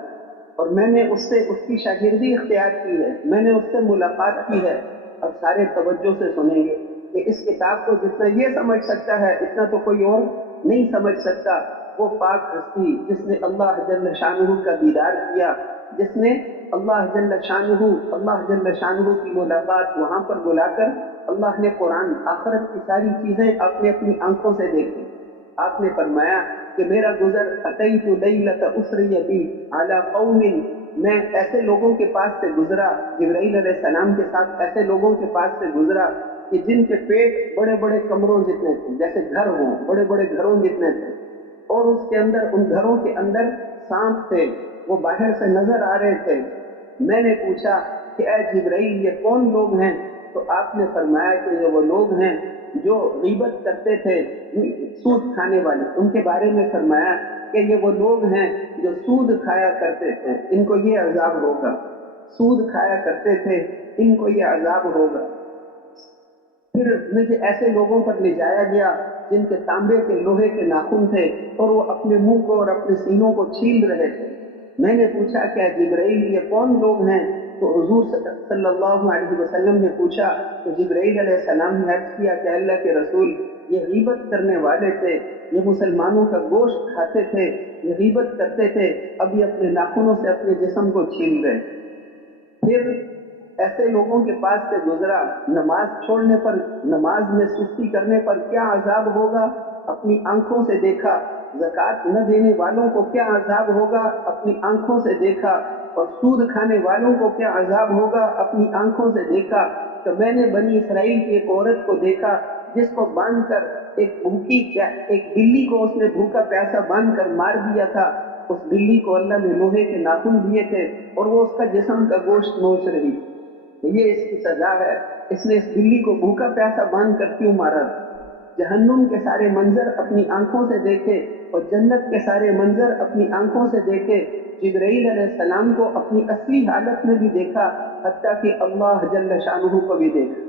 اور میں نے اس کی شاگردی اختیار کی ہے، میں نے اس سے ملاقات کی ہے۔ اب سارے توجہ سے سنیں گے کہ اس کتاب کو جتنا یہ سمجھ سکتا ہے اتنا تو کوئی اور نہیں سمجھ سکتا۔ وہ پاک ہستی جس نے اللہ جل شانہ کا دیدار کیا، جس نے اللہ جل شانہ کی ملاقات وہاں پر بلا کر اللہ نے قرآن، آخرت کی ساری چیزیں آپ نے اپنی آنکھوں سے دیکھی۔ آپ نے فرمایا کہ میرا گزر اتیت لیلۃ اسری بی علی قوم، میں ایسے لوگوں کے پاس سے گزرا، جبرائیل علیہ السلام کے ساتھ ایسے لوگوں کے پاس سے گزرا کہ جن کے پیٹ بڑے بڑے کمروں جتنے تھے، جیسے گھر ہوں، بڑے بڑے گھروں جتنے تھے، اور اس کے اندر، ان گھروں کے اندر سانپ تھے، وہ باہر سے نظر آ رہے تھے۔ میں نے پوچھا کہ اے جبرائیل یہ کون لوگ ہیں؟ تو آپ نے فرمایا کہ یہ وہ لوگ ہیں جو غیبت کرتے تھے، سود کھانے والے۔ ان کے بارے میں فرمایا کہ یہ وہ لوگ ہیں جو سود کھایا کرتے تھے، ان کو یہ عذاب ہوگا، سود کھایا کرتے تھے، ان کو یہ عذاب ہوگا۔ پھر مجھے ایسے لوگوں پر لے جایا گیا جن کے تانبے کے لوہے کے ناخن تھے اور وہ اپنے منہ کو اور اپنے سینوں کو چھیل رہے تھے۔ میں نے پوچھا کیا جبرائیل یہ کون لوگ ہیں؟ تو حضور صلی اللہ علیہ وسلم نے پوچھا تو جبرائیل علیہ السلام نے عرض کیا کہ اللہ کے رسول یہ غیبت کرنے والے تھے، یہ مسلمانوں کا گوشت کھاتے تھے، یہ غیبت کرتے تھے، اب یہ اپنے ناخنوں سے اپنے جسم کو چھیل رہے۔ پھر ایسے لوگوں کے پاس سے گزرا، نماز چھوڑنے پر، نماز میں سستی کرنے پر کیا عذاب ہوگا اپنی آنکھوں سے دیکھا، زکوٰۃ نہ دینے والوں کو کیا عذاب ہوگا اپنی آنکھوں سے دیکھا، اور سود کھانے والوں کو کیا عذاب ہوگا اپنی آنکھوں سے دیکھا۔ تو میں نے بنی اسرائیل کی ایک عورت کو دیکھا جس کو باندھ کر ایک بلی کو اس نے بھوکا پیاسا باندھ کر مار دیا تھا۔ اس بلی کو اللہ نے لوہے کے ناخن دیے تھے اور وہ اس کا جسم کا گوشت نوچ رہی تھی۔ یہ اس کی سزا ہے، اس نے اس بلی کو بھوکا پیاسا باندھ کر کیوں مارا؟ جہنم کے سارے منظر اپنی آنکھوں سے دیکھے اور جنت کے سارے منظر اپنی آنکھوں سے دیکھے، جبرائیل علیہ السلام کو اپنی اصلی حالت میں بھی دیکھا، حتیٰ کہ اللہ جل شانہ کو بھی دیکھا۔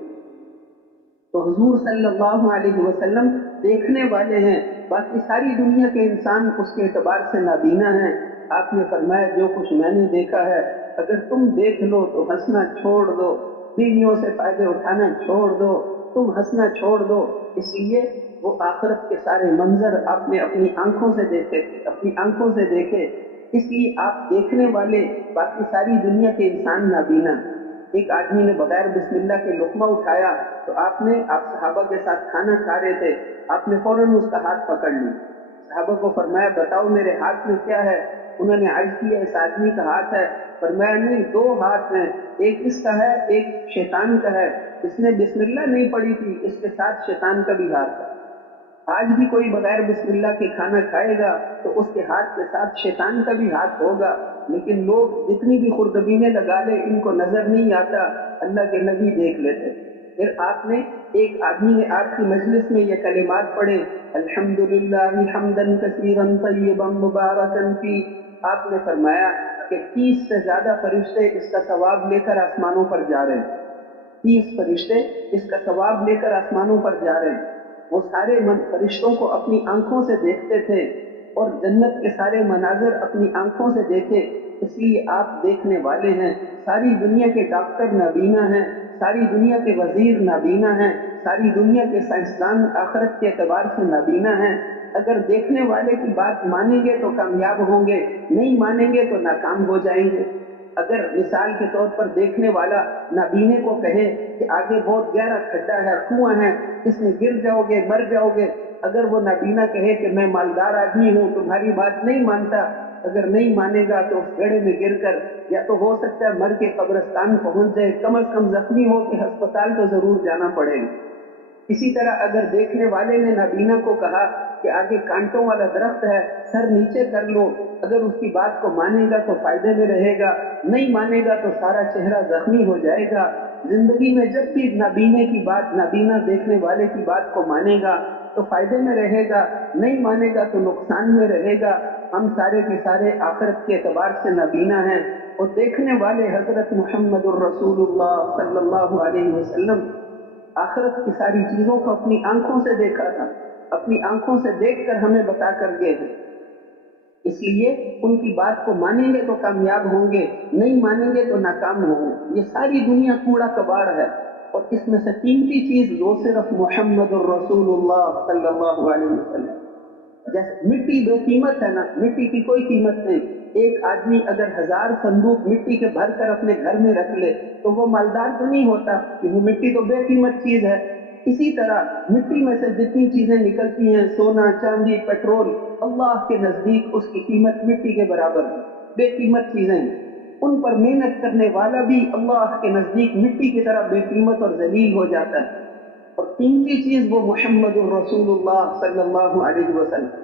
تو حضور صلی اللہ علیہ وسلم دیکھنے والے ہیں، باقی ساری دنیا کے انسان اس کے اعتبار سے نابینا ہیں۔ آپ نے فرمایا جو کچھ میں نے دیکھا ہے اگر تم دیکھ لو تو ہنسنا چھوڑ دو، بیویوں سے فائدے اٹھانا چھوڑ دو، تم ہنسنا چھوڑ دو۔ اس لیے وہ آخرت کے سارے منظر آپ نے اپنی آنکھوں سے دیکھے، اپنی آنکھوں سے دیکھے، اس لیے آپ دیکھنے والے، باقی ساری دنیا کے انسان نابینا۔ ایک آدمی نے بغیر بسم اللہ کے لقمہ اٹھایا تو آپ صحابہ کے ساتھ کھانا کھا رہے تھے، آپ نے فوراً اس کا ہاتھ پکڑ لی، صحابہ کو فرمایا بتاؤ میرے ہاتھ میں کیا ہے؟ انہوں نے عرض کیا اس آدمی کا ہاتھ ہے۔ فرمایا نہیں، دو ہاتھ ہیں، ایک اس کا ہے ایک شیطان کا ہے، اس نے بسم اللہ نہیں پڑھی تھی، اس کے ساتھ شیطان کا بھی ہاتھ ہے۔ آج بھی کوئی بغیر بسم اللہ کے کھانا کھائے گا تو اس کے ہاتھ کے ساتھ شیطان کا بھی ہاتھ ہوگا، لیکن لوگ جتنی بھی خوردبینیں لگا لے ان کو نظر نہیں آتا، اللہ کے نبی دیکھ لیتے۔ پھر آپ نے ایک آدمی نے آپ کی مجلس میں یہ کلمات پڑھے، الحمدللہ حمدا کثیرا طیبا مبارکا فی، آپ نے فرمایا کہ 30 سے زیادہ فرشتے اس کا ثواب لے کر آسمانوں پر جا رہے ہیں، 30 فرشتے اس کا ثواب لے کر آسمانوں پر جا رہے ہیں۔ وہ سارے فرشتوں کو اپنی آنکھوں سے دیکھتے تھے اور جنت کے سارے مناظر اپنی آنکھوں سے دیکھے، اس لیے آپ دیکھنے والے ہیں۔ ساری دنیا کے ڈاکٹر نابینا ہیں، ساری دنیا کے وزیر نابینا ہیں، ساری دنیا کے سائنسدان آخرت کے اعتبار سے نابینا ہیں۔ اگر دیکھنے والے کی بات مانیں گے تو کامیاب ہوں گے، نہیں مانیں گے تو ناکام ہو جائیں گے۔ اگر مثال کے طور پر دیکھنے والا نابینے کو کہے کہ آگے بہت گہرا کھڈا ہے، کنواں ہے، اس میں گر جاؤ گے، مر جاؤ گے، اگر وہ نابینا کہے کہ میں مالدار آدمی ہوں، تمہاری بات نہیں مانتا، اگر نہیں مانے گا تو اس گڑھے میں گر کر یا تو ہو سکتا ہے مر کے قبرستان پہنچ جائے، کم از کم زخمی ہو کے ہسپتال تو ضرور جانا پڑے گا۔ اسی طرح اگر دیکھنے والے نے نابینا کو کہا کہ آگے کانٹوں والا درخت ہے، سر نیچے کر لو، اگر اس کی بات کو مانے گا تو فائدے میں رہے گا، نہیں مانے گا تو سارا چہرہ زخمی ہو جائے گا۔ زندگی میں جب بھی نابینے کی بات، نابینا دیکھنے والے کی بات کو مانے گا تو فائدے میں رہے گا، نہیں مانے گا تو نقصان میں رہے گا۔ ہم سارے کے سارے آخرت کے اعتبار سے نابینا ہیں، اور دیکھنے والے حضرت محمد الرسول اللہ صلی اللہ علیہ وسلم آخرت کی ساری چیزوں کو اپنی آنکھوں سے دیکھا تھا، اپنی آنکھوں سے دیکھ کر ہمیں بتا کر گئے ہیں۔ اس لیے ان کی بات کو مانیں گے تو کامیاب ہوں گے، نہیں مانیں گے تو ناکام ہوں گے۔ یہ ساری دنیا کوڑا کباڑ ہے، اور اس میں سے قیمتی چیز وہ صرف محمد الرسول اللہ صلی اللہ علیہ وسلم۔ جیسے مٹی بے قیمت ہے نا، مٹی کی کوئی قیمت نہیں۔ ایک آدمی اگر 1000 صندوق مٹی کے بھر کر اپنے گھر میں رکھ لے تو وہ مالدار تو نہیں ہوتا، کہ وہ مٹی تو بے قیمت چیز ہے۔ اسی طرح مٹی میں سے جتنی چیزیں نکلتی ہیں، سونا، چاندی، پیٹرول، اللہ کے نزدیک اس کی قیمت مٹی کے برابر ہے، بے قیمت چیزیں ہیں۔ ان پر محنت کرنے والا بھی اللہ کے نزدیک مٹی کی طرح بے قیمت اور ذلیل ہو جاتا ہے، اور قیمتی چیز وہ محمد الرسول اللہ صلی اللہ علیہ وسلم۔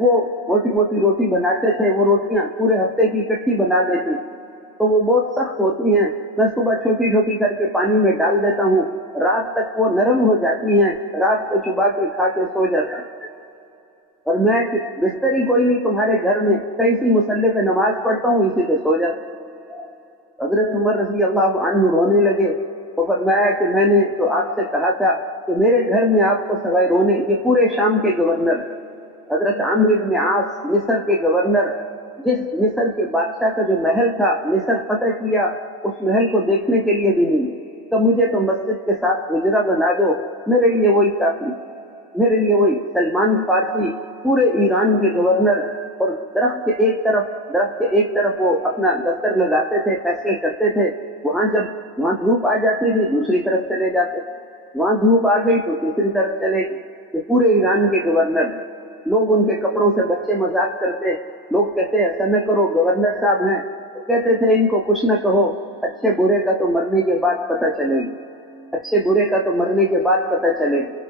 وہ موٹی موٹی روٹی بناتے تھے، وہ روٹیاں پورے ہفتے کی اکٹھی بنا دیتی، تو وہ بہت سخت ہوتی ہیں، میں صبح چھوٹی چھوٹی کر کے پانی میں ڈال دیتا ہوں، رات تک وہ نرم ہو جاتی ہیں، رات کو چبا کے کھا کے سو جاتا ہوں، اور میں بستر ہی کوئی نہیں تمہارے گھر میں، کیسی مسلح پہ نماز پڑھتا ہوں، اسی پہ سو جاتا ہوں۔ حضرت عمر رضی اللہ عنہ رونے لگے، وہ فرمایا کہ میں نے تو آپ سے کہا تھا کہ میرے گھر میں آپ کو سوائے رونے، یہ پورے شام کے گورنر حضرت عمرو بن عاص، مصر کے گورنر، جس مصر کے بادشاہ کا جو محل تھا، مصر فتح کیا، اس محل کو دیکھنے کے لیے بھی نہیں، تو مجھے تو مسجد کے ساتھ حجرہ بنا دو، میرے لیے وہی کافی، میرے لیے وہی۔ سلمان فارسی پورے ایران کے گورنر، اور درخت کے ایک طرف وہ اپنا دفتر لگاتے تھے، فیصلے کرتے تھے، وہاں جب وہاں دھوپ آ جاتی تھی دوسری طرف چلے جاتے، وہاں دھوپ آ گئی تو تیسری طرف چلے گئے، یہ پورے ایران کے گورنر۔ لوگ ان کے کپڑوں سے بچے مذاق کرتے، لوگ کہتے ایسا نہ کرو، گورنر صاحب ہیں، تو کہتے تھے ان کو کچھ نہ کہو، اچھے برے کا تو مرنے کے بعد پتہ چلے گا، اچھے برے کا تو مرنے کے بعد پتہ چلے گا۔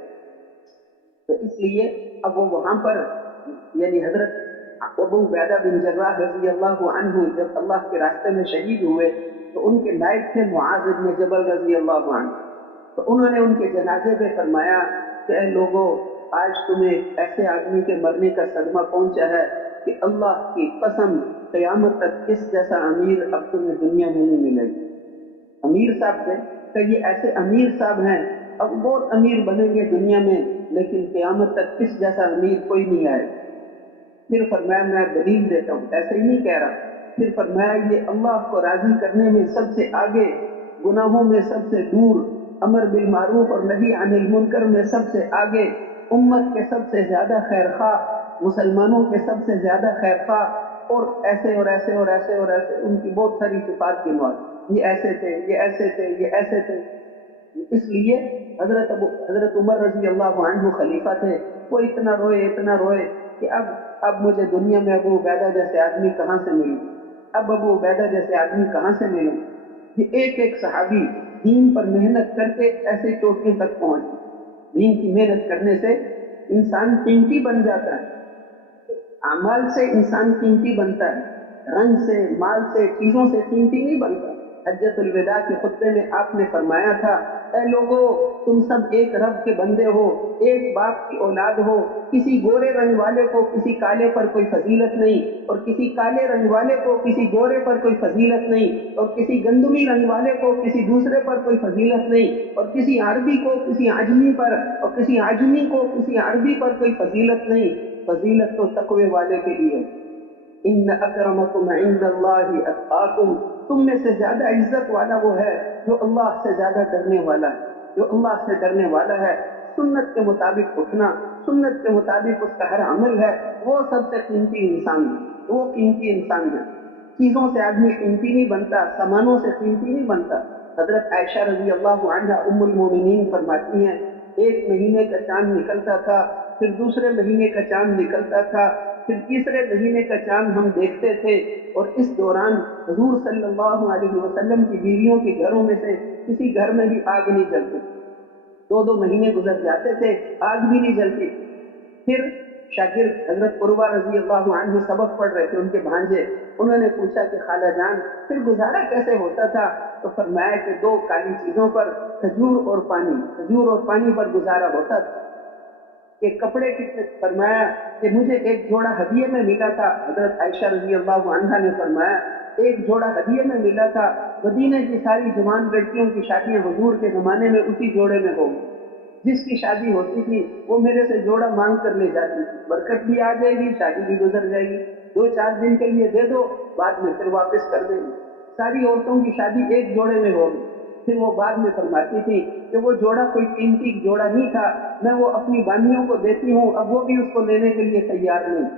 تو اس لیے اب وہ وہاں پر، یعنی حضرت ابو عبیدہ بن جراح رضی اللہ عنہ جب اللہ کے راستے میں شہید ہوئے تو ان کے نائب تھے معاذ بن جبل رضی اللہ عنہ، تو انہوں نے ان کے جنازے پہ فرمایا کہ اے لوگوں، آج تمہیں ایسے آدمی کے مرنے کا صدمہ پہنچا ہے کہ اللہ کی قسم قیامت تک اس جیسا امیر اب تمہیں دنیا میں نہیں ملے گا۔ امیر صاحب سے کہ یہ ایسے امیر صاحب ہیں، اب بہت امیر بنیں گے دنیا میں، لیکن قیامت تک اس جیسا امیر کوئی نہیں آئے۔ پھر فرمایا میں دلیل دیتا ہوں، ایسے ہی نہیں کہہ رہا، پھر فرمایا یہ اللہ کو راضی کرنے میں سب سے آگے، گناہوں میں سب سے دور، امر بالمعروف اور نہی عن المنکر میں سب سے آگے، امت کے سب سے زیادہ خیر خواہ، مسلمانوں کے سب سے زیادہ خیر خواہ، اور ایسے اور ایسے اور ایسے اور ایسے ان کی بہت ساری صفات گنوائی، یہ ایسے تھے، یہ ایسے تھے، یہ ایسے تھے۔ اس لیے حضرت عمر رضی اللہ عنہ خلیفہ تھے، وہ اتنا روئے کہ اب مجھے دنیا میں ابو عبیدہ جیسے آدمی کہاں سے ملے، اب ابو عبیدہ جیسے آدمی کہاں سے ملے۔ یہ ایک ایک صحابی دین پر محنت کر کے ایسے چوٹیوں تک پہنچ، دین کی محنت کرنے سے انسان قیمتی بن جاتا ہے، اعمال سے انسان قیمتی بنتا ہے، رنگ سے، مال سے، چیزوں سے قیمتی نہیں بنتا۔ حجۃ الوداع کے خطبے میں آپ نے فرمایا تھا، اے لوگو، تم سب ایک رب کے بندے ہو، ایک باپ کی اولاد ہو، کسی گورے رنگ والے کو کسی کالے پر کوئی فضیلت نہیں، اور کسی کالے رنگ والے کو کسی گورے پر کوئی فضیلت نہیں، اور کسی گندمی رنگ والے کو کسی دوسرے پر کوئی فضیلت نہیں، اور کسی عربی کو کسی عجمی پر، اور کسی عجمی کو کسی عربی پر کوئی فضیلت نہیں، فضیلت تو تقوی والے کے لیے۔ ان اکرمکم عند اللہ اتقاکم، تم میں سے زیادہ عزت والا وہ ہے جو اللہ سے زیادہ ڈرنے والا ہے، جو اللہ سے ڈرنے والا ہے۔ سنت کے مطابق اٹھنا، سنت کے مطابق اس کا ہر عمل ہے، وہ سب سے قیمتی انسان ہے، وہ قیمتی انسان ہے۔ چیزوں سے آدمی قیمتی نہیں بنتا، سامانوں سے قیمتی نہیں بنتا۔ حضرت عائشہ رضی اللہ عنہا ام المومنین فرماتی ہیں، ایک مہینے کا چاند نکلتا تھا، پھر دوسرے مہینے کا چاند نکلتا تھا، پھر تیسرے مہینے کا چاند ہم دیکھتے تھے، اور اس دوران حضور صلی اللہ علیہ وسلم کی بیویوں کے گھروں میں سے کسی گھر میں بھی آگ نہیں جلتی، 2 مہینے گزر جاتے تھے، آگ بھی نہیں جلتی۔ پھر شاگرد حضرت عروہ رضی اللہ عنہ سبق پڑھ رہے تھے، ان کے بھانجے، انہوں نے پوچھا کہ خالہ جان پھر گزارا کیسے ہوتا تھا؟ تو فرمایا کہ 2 کالی چیزوں پر، کھجور اور پانی پر گزارا ہوتا تھا۔ کہ کپڑے کتنے؟ فرمایا کہ مجھے ایک جوڑا ہدیے میں ملا تھا۔ حضرت عائشہ رضی اللہ عنہا نے فرمایا ایک جوڑا ہدیے میں ملا تھا، مدینے کی ساری جوان لڑکیوں کی شادیاں حضور کے زمانے میں اسی جوڑے میں ہو، جس کی شادی ہوتی تھی وہ میرے سے جوڑا مانگ کر لے جاتی تھی، برکت بھی آ جائے گی، شادی بھی گزر جائے گی، 2-4 دن کے لیے دے دو، بعد میں پھر واپس کر دیں گے۔ ساری عورتوں کی شادی ایک جوڑے میں ہوگی۔ پھر وہ بعد میں فرماتی تھی کہ وہ جوڑا کوئی قیمتی جوڑا نہیں تھا، میں وہ اپنی بانیوں کو دیتی ہوں، اب وہ بھی اس کو لینے کے لیے تیار نہیں۔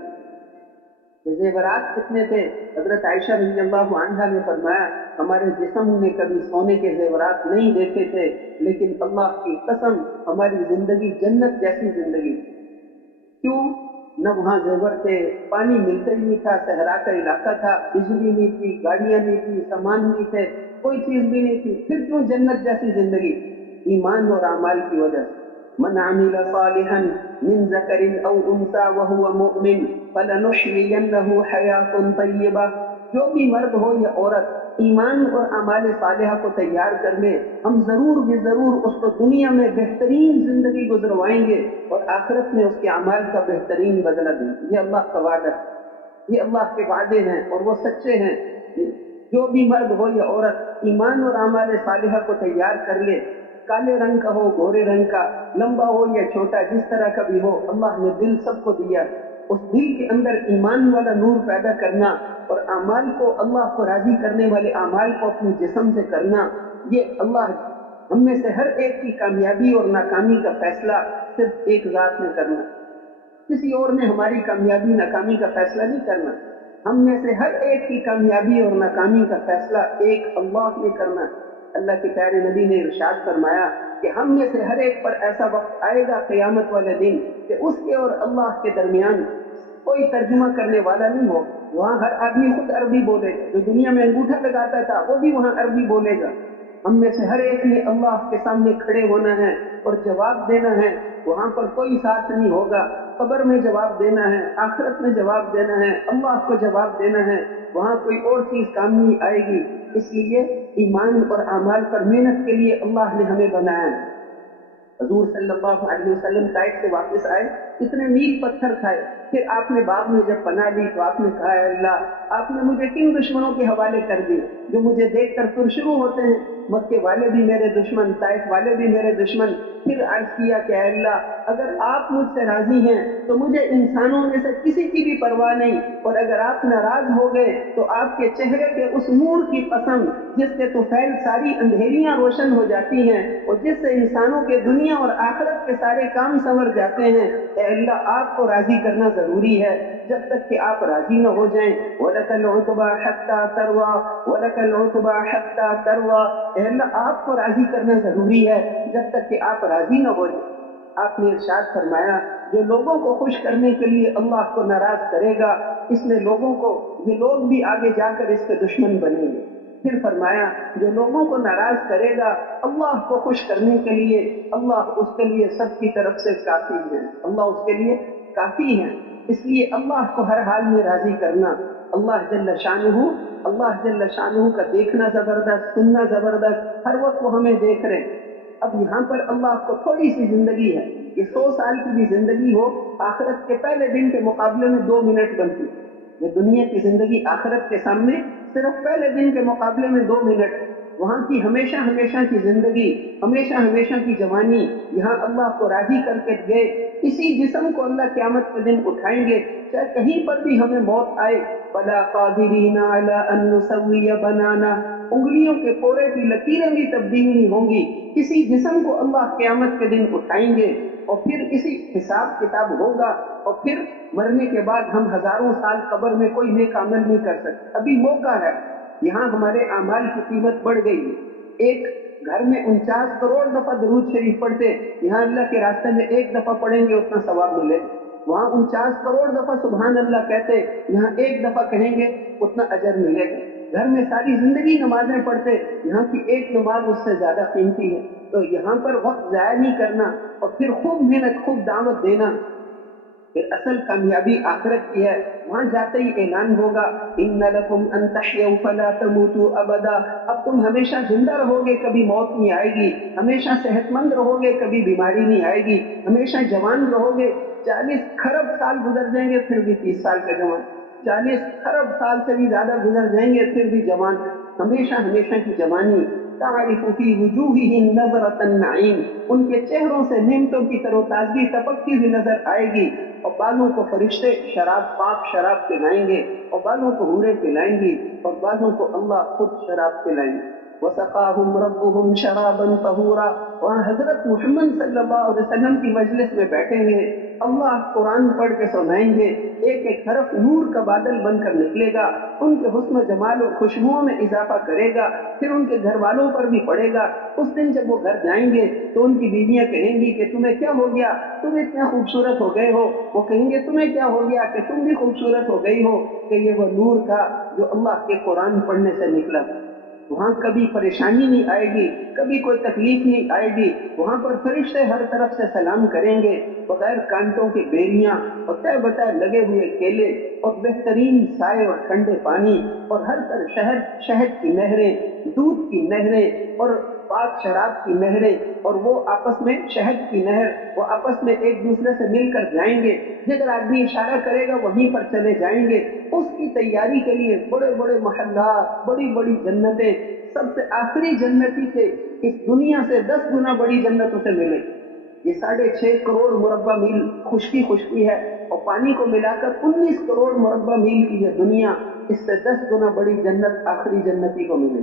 زیورات کتنے تھے؟ حضرت عائشہ رضی اللہ عنہا نے فرمایا ہمارے جسم نے کبھی سونے کے زیورات نہیں دیکھے تھے، لیکن اللہ کی قسم ہماری زندگی جنت جیسی زندگی تھی۔ کیوں؟ نہ وہاں زیور تھے، پانی ملتا ہی نہیں تھا، صحرا کا علاقہ تھا، بجلی نہیں تھی، گاڑیاں نہیں تھی، سامان نہیں تھے، کوئی چیز بھی نہیں تھی، پھر کیوں جنت جیسی زندگی؟ ایمان اور اعمال کی وجہ سے۔ من عمل صالحا من ذکر او انثى وهو مؤمن فلنحيينه حیاة طیبہ، جو بھی مرد ہو یا عورت ایمان اور اعمال صالحہ کو تیار کر لے، ہم ضرور بھی ضرور اس کو دنیا میں بہترین زندگی گزروائیں گے اور آخرت میں اس کے اعمال کا بہترین بدلہ دیں گے۔ یہ اللہ کا وعدہ ہے، یہ اللہ کے وعدے ہیں اور وہ سچے ہیں۔ جو بھی مرد ہو یا عورت ایمان اور اعمال صالحہ کو تیار کر لے، کالے رنگ کا ہو، گورے رنگ کا، لمبا ہو یا چھوٹا، جس طرح کا بھی ہو، اللہ نے دل سب کو دیا۔ اس دل کے اندر ایمان والا نور پیدا کرنا اور اعمال کو، اللہ کو راضی کرنے والے اعمال کو اپنے جسم سے کرنا، یہ اللہ ہم میں سے ہر ایک کی کامیابی اور ناکامی کا فیصلہ صرف ایک ذات نے کرنا، کسی اور نے ہماری کامیابی ناکامی کا فیصلہ نہیں کرنا۔ ہم میں سے ہر ایک کی کامیابی اور ناکامی کا فیصلہ ایک اللہ نے کرنا۔ اللہ کے پیارے نبی نے ارشاد فرمایا کہ ہم میں سے ہر ایک پر ایسا وقت آئے گا قیامت والے دن کہ اس کے اور اللہ کے درمیان کوئی ترجمہ کرنے والا نہیں ہو۔ وہاں ہر آدمی خود عربی بولے، جو دنیا میں انگوٹھا لگاتا تھا وہ بھی وہاں عربی بولے گا۔ ہم میں سے ہر ایک نے اللہ کے سامنے کھڑے ہونا ہے اور جواب دینا ہے۔ وہاں پر کوئی ساتھ نہیں ہوگا۔ قبر میں جواب دینا ہے، آخرت میں جواب دینا ہے، اللہ کو جواب دینا ہے۔ وہاں کوئی اور چیز کام نہیں آئے گی۔ اس لیے ایمان اور اعمال پر محنت کے لیے اللہ نے ہمیں بنایا ہے۔ حضور صلی اللہ علیہ وسلم طائف سے واپس آئے، اتنے میل پتھر کھائے، پھر آپ نے باغ میں جب پناہ لی تو آپ نے کہا، اے اللہ، آپ نے مجھے کن دشمنوں کے حوالے کر دی جو مجھے دیکھ کر شروع ہوتے ہیں، مکے والے بھی میرے دشمن، طائف والے بھی میرے دشمن۔ پھر عرض کیا کہ اے اللہ، اگر آپ مجھ سے راضی ہیں تو مجھے انسانوں میں سے کسی کی بھی پرواہ نہیں، اور اگر آپ ناراض ہو گئے تو آپ کے چہرے کے اس نور کی قسم جس کے طفیل ساری اندھیریاں روشن ہو جاتی ہیں اور جس سے انسانوں کے دنیا اور آخرت کے سارے کام سنور جاتے ہیں، اے اللہ آپ کو راضی کرنا ضروری ہے۔ جب تک کہ آپ راضی نہ ہو جائیں، وَلَكَ الْعُتْبَى حَتَّى تَرْضَى وَلَكَ الْعُتْبَى حَتَّى تَرْضَى، اے اللہ آپ کو راضی کرنا ضروری ہے جب تک کہ آپ راضی نہ ہو جائیں۔ آپ نے ارشاد فرمایا، جو لوگوں کو خوش کرنے کے لیے اللہ کو ناراض کرے گا، اس نے لوگوں کو، یہ لوگ بھی آگے جا کر اس کے دشمن بنیں گے۔ پھر فرمایا، جو لوگوں کو ناراض کرے گا اللہ کو خوش کرنے کے لیے، اللہ اس کے لیے سب کی طرف سے کافی ہے، اللہ اس کے لیے کافی ہے۔ اس لیے اللہ کو ہر حال میں راضی کرنا، اللہ جل شانہ کا دیکھنا زبردست، سننا زبردست، ہر وقت وہ ہمیں دیکھ رہے ہیں۔ اب یہاں پر اللہ کو تھوڑی سی زندگی ہے کہ 100 سال کی بھی زندگی ہو، آخرت کے پہلے دن کے مقابلے میں 2 منٹ بنتی ہے۔ یہ دنیا کی زندگی آخرت کے سامنے صرف پہلے دن کے مقابلے میں 2 منٹ، وہاں کی ہمیشہ ہمیشہ کی زندگی، ہمیشہ ہمیشہ کی جوانی، یہاں اللہ کو راضی کر کے گئے۔ اسی جسم کو اللہ قیامت کے دن اٹھائیں گے، چاہے کہیں پر بھی ہمیں موت آئے، وَلَا قَادِرِينَ عَلَىٰ أَن نُّسَوِّيَ بَنَانَا، انگلیوں کے پورے کی لکیریں بھی تبدیل نہیں ہوں گی۔ اسی جسم کو اللہ قیامت کے دن اٹھائیں گے اور پھر اسی حساب کتاب ہوگا، اور پھر مرنے کے بعد ہم ہزاروں سال قبر میں کوئی نیک عمل نہیں کر سکتے۔ ابھی موقع ہے، یہاں ہمارے اعمال کی قیمت بڑھ گئی ہے۔ ایک گھر میں 49 کروڑ دفعہ درود شریف پڑھتے، یہاں اللہ کے راستے میں 1 دفعہ پڑھیں گے اتنا ثواب ملے۔ وہاں 49 کروڑ دفعہ سبحان اللہ کہتے، یہاں 1 دفعہ کہیں گے اتنا اجر ملے گا۔ گھر میں ساری زندگی نمازیں پڑھتے، یہاں کی 1 نماز اس سے زیادہ قیمتی ہے۔ تو یہاں پر وقت ضائع نہیں کرنا اور پھر خوب محنت، خوب دعوت دینا۔ پھر اصل کامیابی آخرت کی ہے، وہاں جاتے ہی اعلان ہوگا، ان لکم ان تحیوا فلا تموتوا ابدا، اب تم ہمیشہ زندہ رہو گے، کبھی موت نہیں آئے گی، ہمیشہ صحت مند رہو گے، کبھی بیماری نہیں آئے گی، ہمیشہ جوان رہو گے۔ 40 خرب سال گزر جائیں گے پھر بھی 30 سال کا جوان، 40 خرب سال سے بھی زیادہ گزر جائیں گے پھر بھی جوان، ہمیشہ ہمیشہ کی جوانی۔ تعرف فی وجوہہم نظرۃ النعیم، ان کے چہروں سے نعمتوں کی تر و تازگی ٹپکتی ہوئی نظر آئے گی، اور بالوں کو فرشتے شراب، پاک شراب پلائیں گے، اور بالوں کو حوریں پلائیں گی، اور بالوں کو اللہ خود شراب پلائیں گے۔ وَسَقَاهُمْ رَبُّهُمْ شَرَابًا طَهُورًا، وہاں حضرت محمد صلی اللہ علیہ وسلم کی مجلس میں بیٹھیں گے، اللہ قرآن پڑھ کے سنائیں گے، ایک ایک حرف نور کا بادل بن کر نکلے گا، ان کے حسن و جمال اور خوشبوؤں میں اضافہ کرے گا، پھر ان کے گھر والوں پر بھی پڑے گا۔ اس دن جب وہ گھر جائیں گے تو ان کی بیویاں کہیں گی کہ تمہیں کیا ہو گیا، تم اتنے خوبصورت ہو گئے ہو، وہ کہیں گے تمہیں کیا ہو گیا کہ تم بھی خوبصورت ہو گئی ہو، کہ یہ وہ نور تھا جو اللہ کے قرآن پڑھنے سے نکلا۔ وہاں کبھی پریشانی نہیں آئے گی، کبھی کوئی تکلیف نہیں آئے گی، وہاں پر فرشتے ہر طرف سے سلام کریں گے، بغیر کانٹوں کے بیریاں اور طے بتائے لگے ہوئے کیلے اور بہترین سائے اور ٹھنڈے پانی اور ہر طرف شہد کی نہریں، دودھ کی نہریں اور پاک شراب کی نہریں، اور وہ آپس میں شہد کی نہر، وہ آپس میں ایک دوسرے سے مل کر جائیں گے، جدھر آدمی اشارہ کرے گا وہیں پر چلے جائیں گے۔ اس کی تیاری کے لیے بڑے بڑے محلات، بڑی بڑی جنتیں، سب سے آخری جنتی سے اس دنیا سے 10 گنا بڑی جنتوں سے ملے۔ یہ 6.5 کروڑ مربع میل خشکی ہے، اور پانی کو ملا کر 19 کروڑ مربع میل کی یہ دنیا، اس سے 10 گنا بڑی جنت آخری جنتی کو ملے۔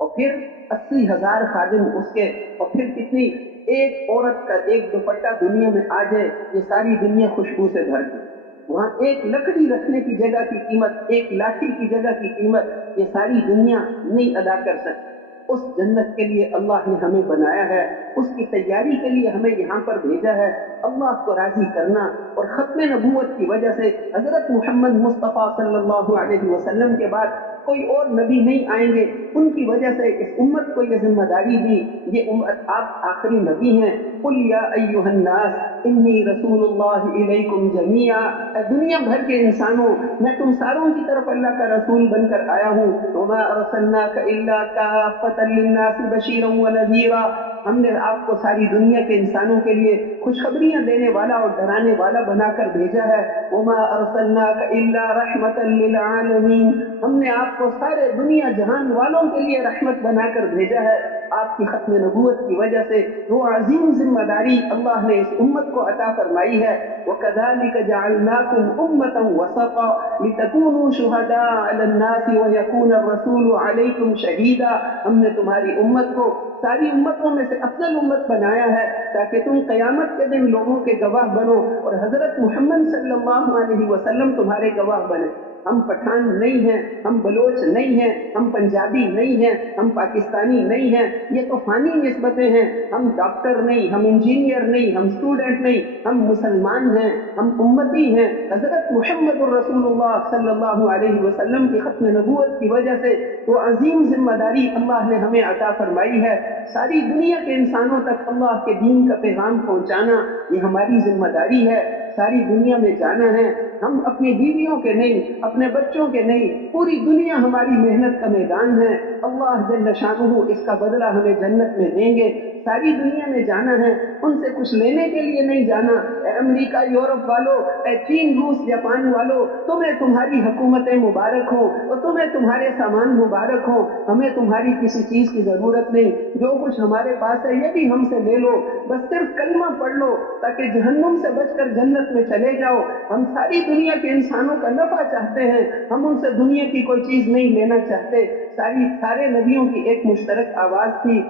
اور پھر 80,000 خادم اس کے، اور پھر کتنی ایک عورت کا ایک دوپٹہ دنیا میں آ جائے، یہ ساری دنیا خوشبو سے بھر گئی۔ وہاں ایک لکڑی رکھنے کی جگہ کی قیمت، ایک لاٹھی کی جگہ کی قیمت یہ ساری دنیا نہیں ادا کر سکتی۔ اس جنت کے لیے اللہ نے ہمیں بنایا ہے، اس کی تیاری کے لیے ہمیں یہاں پر بھیجا ہے۔ اللہ کو راضی کرنا، اور ختم نبوت کی وجہ سے حضرت محمد مصطفیٰ صلی اللہ علیہ وسلم کے بعد کوئی اور نبی نہیں آئیں گے، ان کی وجہ سے اس امت کو یہ ذمہ داری دی، یہ امت آپ آخری نبی ہیں۔ قل یا ایھا الناس انی رسول اللہ الیکم جمیعا، اے دنیا بھر کے انسانوں، میں تم ساروں کی طرف اللہ کا رسول بن کر آیا ہوں۔ وما ارسلناک الا کافۃ للناس بشیرا ونذیرا، ہم نے آپ کو ساری دنیا کے انسانوں کے لیے خوشخبریاں دینے والا اور ڈرانے والا بنا کر بھیجا ہے۔ وما ارسلناک الا رحمۃ للعالمین، ہم نے آپ کو سارے دنیا جہان والوں کے لیے رحمت بنا کر بھیجا ہے۔ آپ کی ختم نبوت کی وجہ سے وہ عظیم ذمہ داری اللہ نے اس امت کو عطا فرمائی ہے۔ وَكَذَلِكَ جَعَلْنَاكُمْ أُمَّةً وَسَطًا لِتَكُونُوا شُهَدَاءَ عَلَى النَّاسِ وَيَكُونَ الرَّسُولُ عَلَيْكُمْ شَهِيدًا، ہم نے تمہاری امت کو ساری امتوں میں سے افضل امت بنایا ہے تاکہ تم قیامت کے دن لوگوں کے گواہ بنو، اور حضرت محمد صلی اللہ علیہ وسلم تمہارے گواہ بنے۔ ہم پٹھان نہیں ہیں، ہم بلوچ نہیں ہیں، ہم پنجابی نہیں ہیں، ہم پاکستانی نہیں ہیں، یہ تو فانی نسبتیں ہیں۔ ہم ڈاکٹر نہیں، ہم انجینئر نہیں، ہم اسٹوڈنٹ نہیں، ہم مسلمان ہیں، ہم امتی ہیں۔ حضرت محمد الرسول اللہ صلی اللہ علیہ وسلم کی ختم نبوت کی وجہ سے وہ عظیم ذمہ داری اللہ نے ہمیں عطا فرمائی ہے۔ ساری دنیا کے انسانوں تک اللہ کے دین کا پیغام پہنچانا یہ ہماری ذمہ داری ہے۔ ساری دنیا میں جانا ہے، ہم اپنی بیویوں کے نہیں، اپنے بچوں کے نہیں، پوری دنیا ہماری محنت کا میدان ہے۔ اللہ جل شانہ اس کا بدلہ ہمیں جنت میں دیں گے۔ ساری دنیا میں جانا ہے، ان سے کچھ لینے کے لیے نہیں جانا۔ اے امریکہ، یورپ والو، اے چین، روس، جاپان والو، تمہیں تمہاری حکومتیں مبارک ہوں اور تمہیں تمہارے سامان مبارک ہوں، ہمیں تمہاری کسی چیز کی ضرورت نہیں۔ جو کچھ ہمارے پاس ہے یہ بھی ہم سے لے لو، بس صرف کلمہ پڑھ لو تاکہ جہنم سے بچ کر جنت میں چلے جاؤ۔ ہم ساری دنیا کے انسانوں کا نفع چاہتے ہیں، ہم ان سے دنیا کی کوئی چیز نہیں لینا چاہتے۔ سارے نبیوں کی ایک مشترک آواز تھی،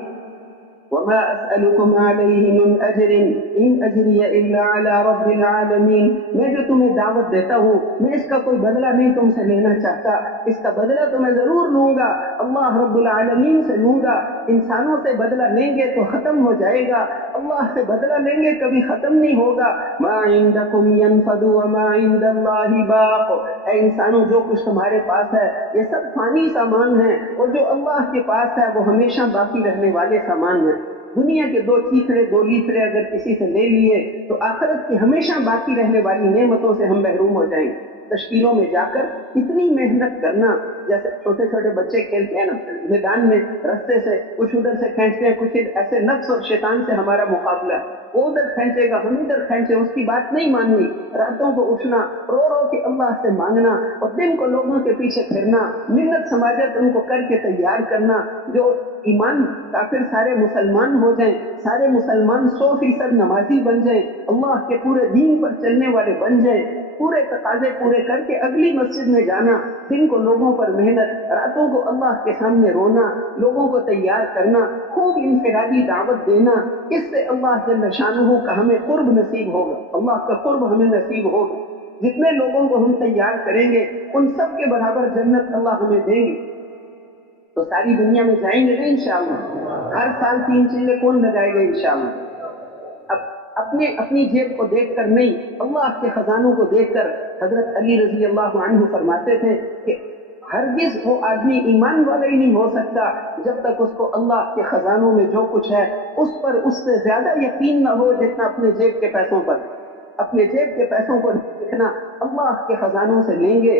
وما اسألكم علیہ من اجر ان اجری الا علی رب العالمین، میں جو تمہیں دعوت دیتا ہوں میں اس کا کوئی بدلہ نہیں تم سے لینا چاہتا، اس کا بدلہ تو میں ضرور لوں گا، اللہ رب العالمین سے لوں گا۔ انسانوں سے بدلہ لیں گے تو ختم ہو جائے گا، اللہ سے بدلہ لیں گے کبھی ختم نہیں ہوگا۔ ما عندکم ینفد وما عند اللہ باق، اے انسانوں جو کچھ تمہارے پاس ہے یہ سب فانی سامان ہے، اور جو اللہ کے پاس ہے وہ ہمیشہ باقی رہنے والے سامان ہیں۔ دنیا کے 2 چیتھڑے 2 لیتھڑے اگر کسی سے لے لیے تو آخرت کی ہمیشہ باقی رہنے والی نعمتوں سے ہم محروم ہو جائیں گے۔ تشکیلوں میں جا کر اتنی محنت کرنا، جیسے چھوٹے چھوٹے بچے کھیلتے ہیں نا میدان میں رستے سے، کچھ ادھر سے کھینچتے ہیں، کچھ ایسے نفس اور شیطان سے ہمارا مقابلہ، وہ ادھر کھینچے گا ہم ادھر کھینچے، اس کی بات نہیں ماننی، راتوں کو اٹھنا، رو رو کے اللہ سے مانگنا، اور دن کو لوگوں کے پیچھے پھرنا، منت سماجت ان کو کر کے تیار کرنا، جو ایمان کافر سارے مسلمان ہو جائیں، سارے مسلمان 100% نمازی بن جائیں، اللہ کے پورے دین پر چلنے والے بن جائیں، پورے تقاضے پورے کر کے اگلی مسجد میں جانا، دن کو لوگوں پر محنت، راتوں کو اللہ کے سامنے رونا، لوگوں کو تیار کرنا، خوب انفرادی دعوت دینا، اس سے اللہ جل شانہ کا ہمیں قرب نصیب ہوگا، اللہ کا قرب ہمیں نصیب ہوگا۔ جتنے لوگوں کو ہم تیار کریں گے ان سب کے برابر جنت اللہ ہمیں دیں گے۔ تو ساری دنیا میں جائیں گے نا انشاءاللہ، ہر سال 3 چلے کون لگائے گا انشاءاللہ؟ اب اپنی جیب کو دیکھ کر نہیں، اللہ کے خزانوں کو دیکھ کر۔ حضرت علی رضی اللہ عنہ فرماتے تھے کہ ہرگز وہ آدمی ایمان والا ہی نہیں ہو سکتا جب تک اس کو اللہ کے خزانوں میں جو کچھ ہے اس پر اس سے زیادہ یقین نہ ہو جتنا اپنے جیب کے پیسوں پر. اپنے جیب کے پیسوں کو دیکھنا، اللہ کے خزانوں سے لیں گے.